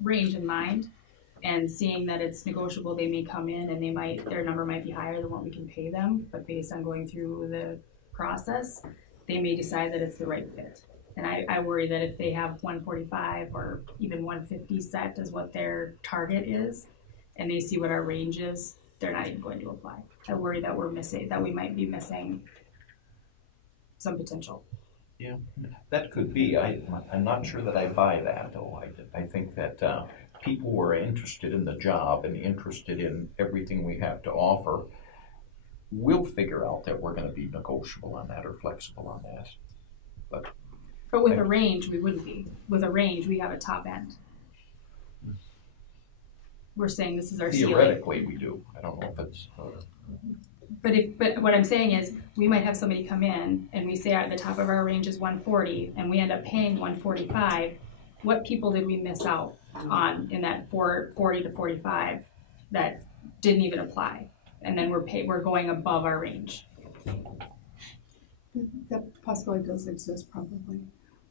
range in mind, and seeing that it's negotiable, they may come in and their number might be higher than what we can pay them, but based on going through the process, they may decide that it's the right fit. And I worry that if they have 145 or even 150 set as what their target is, and they see what our range is, they're not even going to apply. I worry that we might be missing some potential. Yeah, that could be. I'm not sure that I buy that, though. I think that people who are interested in the job and interested in everything we have to offer will figure out that we're going to be negotiable on that or flexible on that. But with a range, we wouldn't be. With a range, we have a top end. We're saying this is our ceiling. Theoretically, we do. I don't know if it's... But what I'm saying is, we might have somebody come in and we say at the top of our range is 140, and we end up paying 145. What people did we miss out on in that 40 to 45 that didn't even apply? And then we're going above our range. That possibility does exist, probably.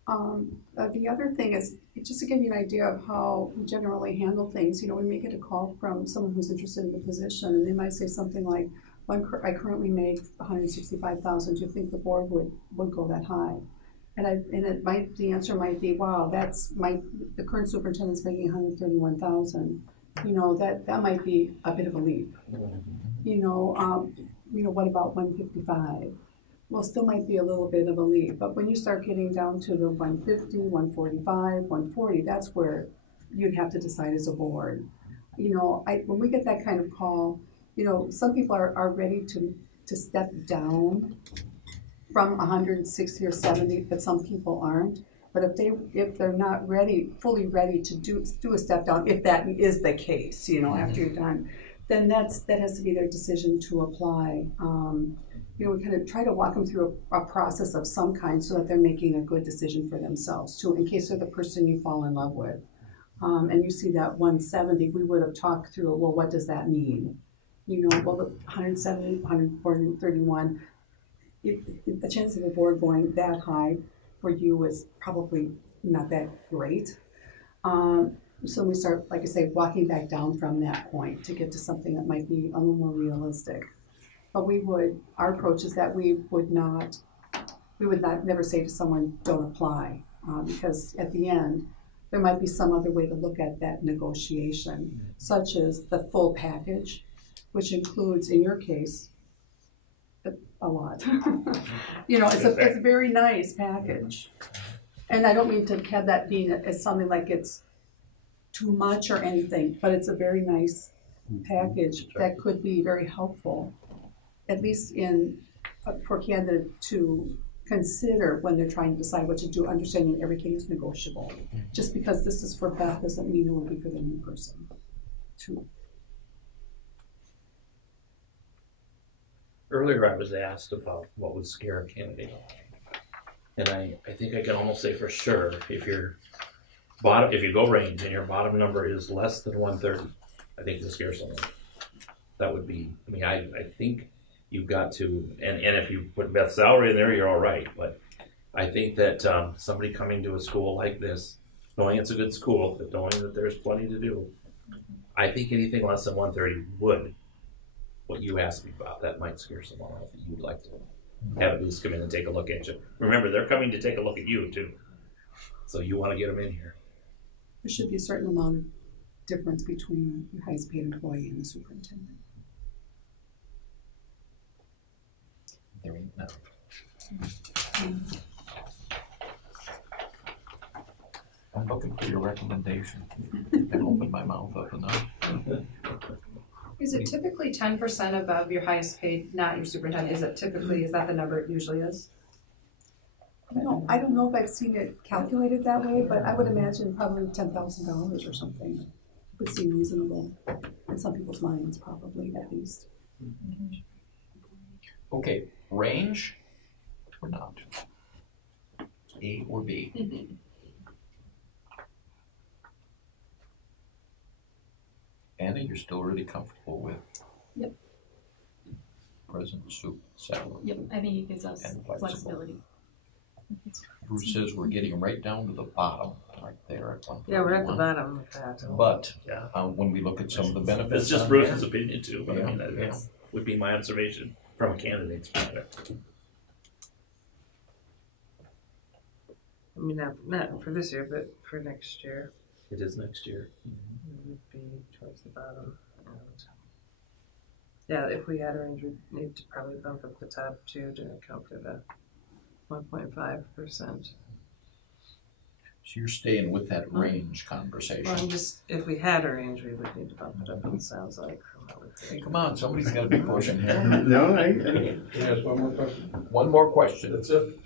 The other thing is, just to give you an idea of how we generally handle things, we may get a call from someone who's interested in the position, and they might say something like, I currently make $165,000. Do you think the board would go that high? And the answer might be, wow, the current superintendent's making $131,000. That might be a bit of a leap. What about 155? Well, still might be a little bit of a leap, but when you start getting down to the 150, 145, 140, that's where you'd have to decide as a board. When we get that kind of call, some people are ready to step down from 160 or 70, but some people aren't. But if they're not fully ready to do a step down, if that is the case, after you're done, then that has to be their decision to apply. We kind of try to walk them through a process of some kind so that they're making a good decision for themselves too, in case they're the person you fall in love with. and you see that 170, we would have talked through, well, what does that mean? You know, well, the 170, 131, the chance of a board going that high for you is probably not that great. So we start, like I say, walking back down from that point to get to something that might be a little more realistic. But our approach is that we would not never say to someone, don't apply, because at the end, there might be some other way to look at that negotiation, such as the full package, which includes, in your case, a lot. You know, it's a very nice package. And I don't mean to have that being as something like it's too much or anything, but it's a very nice package that could be very helpful, at least for candidates to consider when they're trying to decide what to do, understanding everything is negotiable. Just because this is for Beth doesn't mean it will be for the new person, too. Earlier I was asked about what would scare a candidate. And I think I can almost say for sure, if you go range and your bottom number is less than 130, I think it'll scare someone. That would be, I mean, I think you've got to, and if you put Beth's salary in there, you're all right. But I think that somebody coming to a school like this, knowing it's a good school, but knowing that there's plenty to do, I think anything less than 130 would. What you asked me about, that might scare someone off that you'd like to have at least come in and take a look at you. Remember, they're coming to take a look at you too. So you want to get them in here. There should be a certain amount of difference between the highest paid employee and the superintendent. There ain't none. I'm looking for your recommendation. I opened my mouth up enough. Is it typically 10% above your highest paid, not your superintendent? Is that the number it usually is? I don't know if I've seen it calculated that way, but I would imagine probably $10,000 or something would seem reasonable in some people's minds, probably at least. Okay, range or not? A or B? Anna, you're still really comfortable with present soup salary? Yep, I think it gives us and flexibility. Bruce says we're getting right down to the bottom, right there at 131. Yeah, we're at the bottom of that. But when we look at some of the benefits, It's just Bruce's opinion too, but I mean that would be my observation from a candidate's perspective. I mean, not for this year, but for next year. It is next year. It would be towards the bottom. And if we had a range, we'd need to probably bump up the top too to account for the 1.5%. So you're staying with that range conversation. Well, if we had a range, we would need to bump it up, it sounds like. Hey, come on, somebody's got to be pushing here. No, Can I ask one more question? One more question. That's it.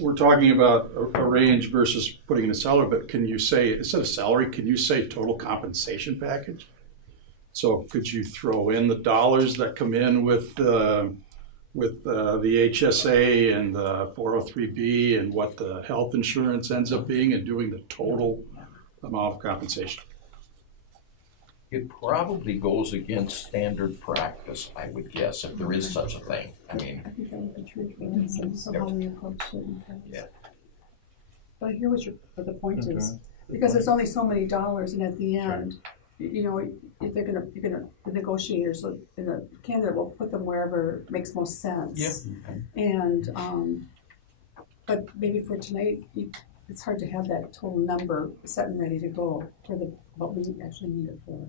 We're talking about a range versus putting in a salary, but can you say, instead of salary, can you say total compensation package? So could you throw in the dollars that come in with the HSA and the 403B and what the health insurance ends up being and doing the total amount of compensation? It probably goes against standard practice, I would guess, if there is such a thing. I mean, I think that would be true for instance, so how we approach certain things. Yeah. But I hear what the point is, because there's only so many dollars, and at the end, you know, if the negotiators and the candidate will put them wherever makes most sense. Yeah. And but maybe for tonight, it's hard to have that total number set and ready to go for what we actually need it for.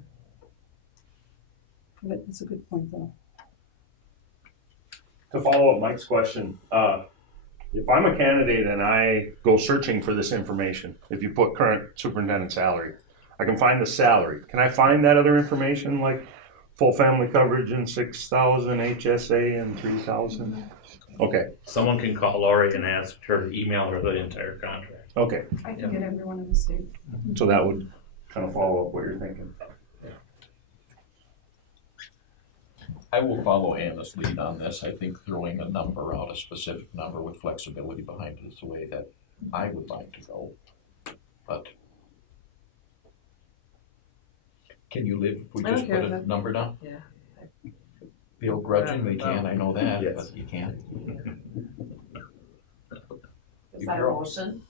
But it's a good point, though. To follow up Mike's question, if I'm a candidate and I go searching for this information, if you put current superintendent salary, I can find the salary. Can I find that other information like full family coverage and 6,000, HSA and 3,000? Okay. Someone can call Lori and ask her to email her the entire contract. Okay. I can get everyone in the state. So that would kind of follow up what you're thinking. I will follow Anna's lead on this. I think throwing a number out, a specific number with flexibility behind it, is the way that I would like to go. But Can you live if we I don't just care put a if number down? Yeah. Feel grudging, we Well, can, I know that, yes. but you can't. Is that a motion?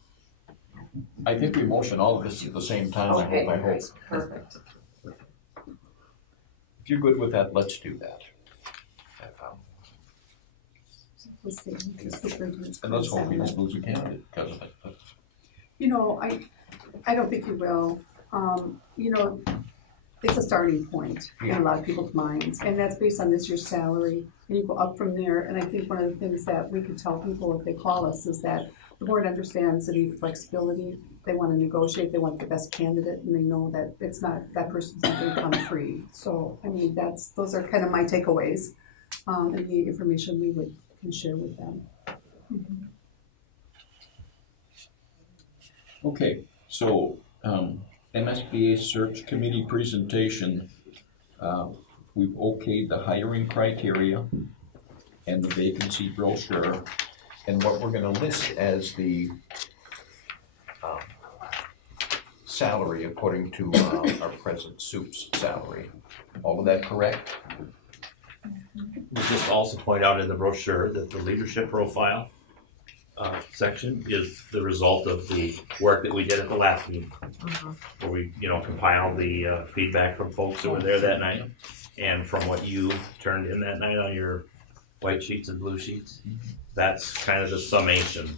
I think we motion all of this at the same time, I Okay, hope. great, perfect. If you're good with that, let's do that. And let's hope we don't lose a candidate because of it. But You know, I don't think you will. You know, it's a starting point in a lot of people's minds, and that's based on this year's salary, and you go up from there. And I think one of the things that we could tell people if they call us is that the board understands the need for flexibility. They want to negotiate, they want the best candidate, and they know that it's not, that person's not going to come free. So, I mean, those are kind of my takeaways, and the information we can share with them. Okay, so MSBA search committee presentation. We've okayed the hiring criteria and the vacancy brochure, and what we're going to list as the salary according to our present SUP's salary. All of that correct? We'll just also point out in the brochure that the leadership profile section is the result of the work that we did at the last meeting, where we, compiled the feedback from folks that were there that night, and from what you turned in that night on your white sheets and blue sheets. That's kind of the summation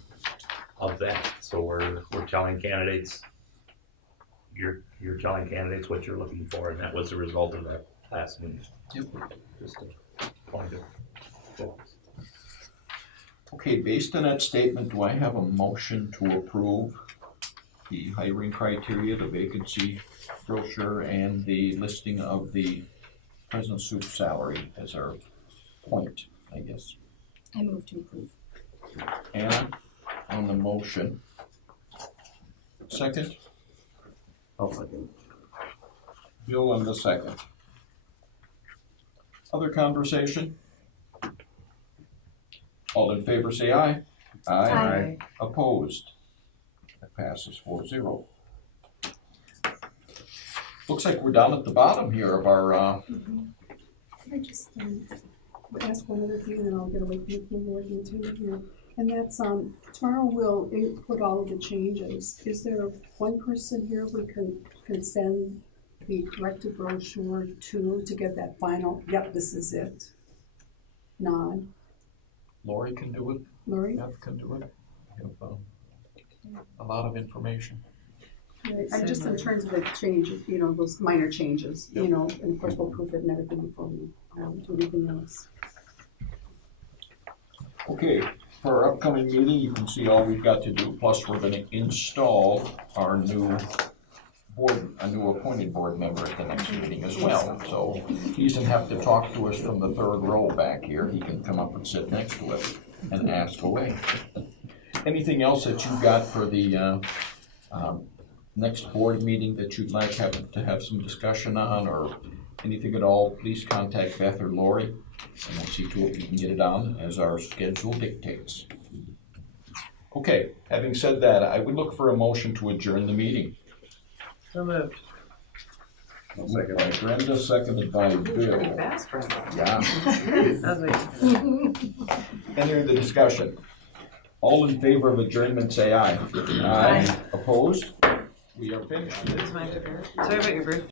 of that. So we're telling candidates, you're telling candidates what you're looking for, and that was the result of that last meeting. Yep. Just a point of focus. Okay, based on that statement, do I have a motion to approve the hiring criteria, the vacancy brochure, and the listing of the present SUP salary as our point, I guess? I move to approve. Anna, on the motion. Second? I'll second. Bill on the second. Other conversation? All in favor say aye. Aye. Opposed? That passes 4-0. Looks like we're down at the bottom here of our Can I just ask one other thing, and then I'll get away from the board meeting here. And that's, tomorrow we'll input all of the changes. Is there one person here we can send the corrected brochure to get that final, yep, this is it, nod? Lori can do it. Lori? Beth can do it. We have a lot of information. Right. And just in terms of the change, those minor changes, and of course we'll proof it and everything before we do anything else. Okay, for our upcoming meeting, you can see all we've got to do, plus we're going to install our new appointed board member at the next meeting as well. So he doesn't have to talk to us from the third row back here. He can come up and sit next to us and ask away. Anything else that you got for the next board meeting that you'd like to have some discussion on, or anything at all, please contact Beth or Lori, and we'll see to it we can get it on as our schedule dictates. Okay, having said that, I would look for a motion to adjourn the meeting. So moved. Second by Brenda, seconded by Bill. Pretty fast, Brenda. Yeah. I was like, Enter the discussion. All in favor of adjournment say aye. Aye. Opposed? We are finished. this is my favorite. Sorry about your birthday.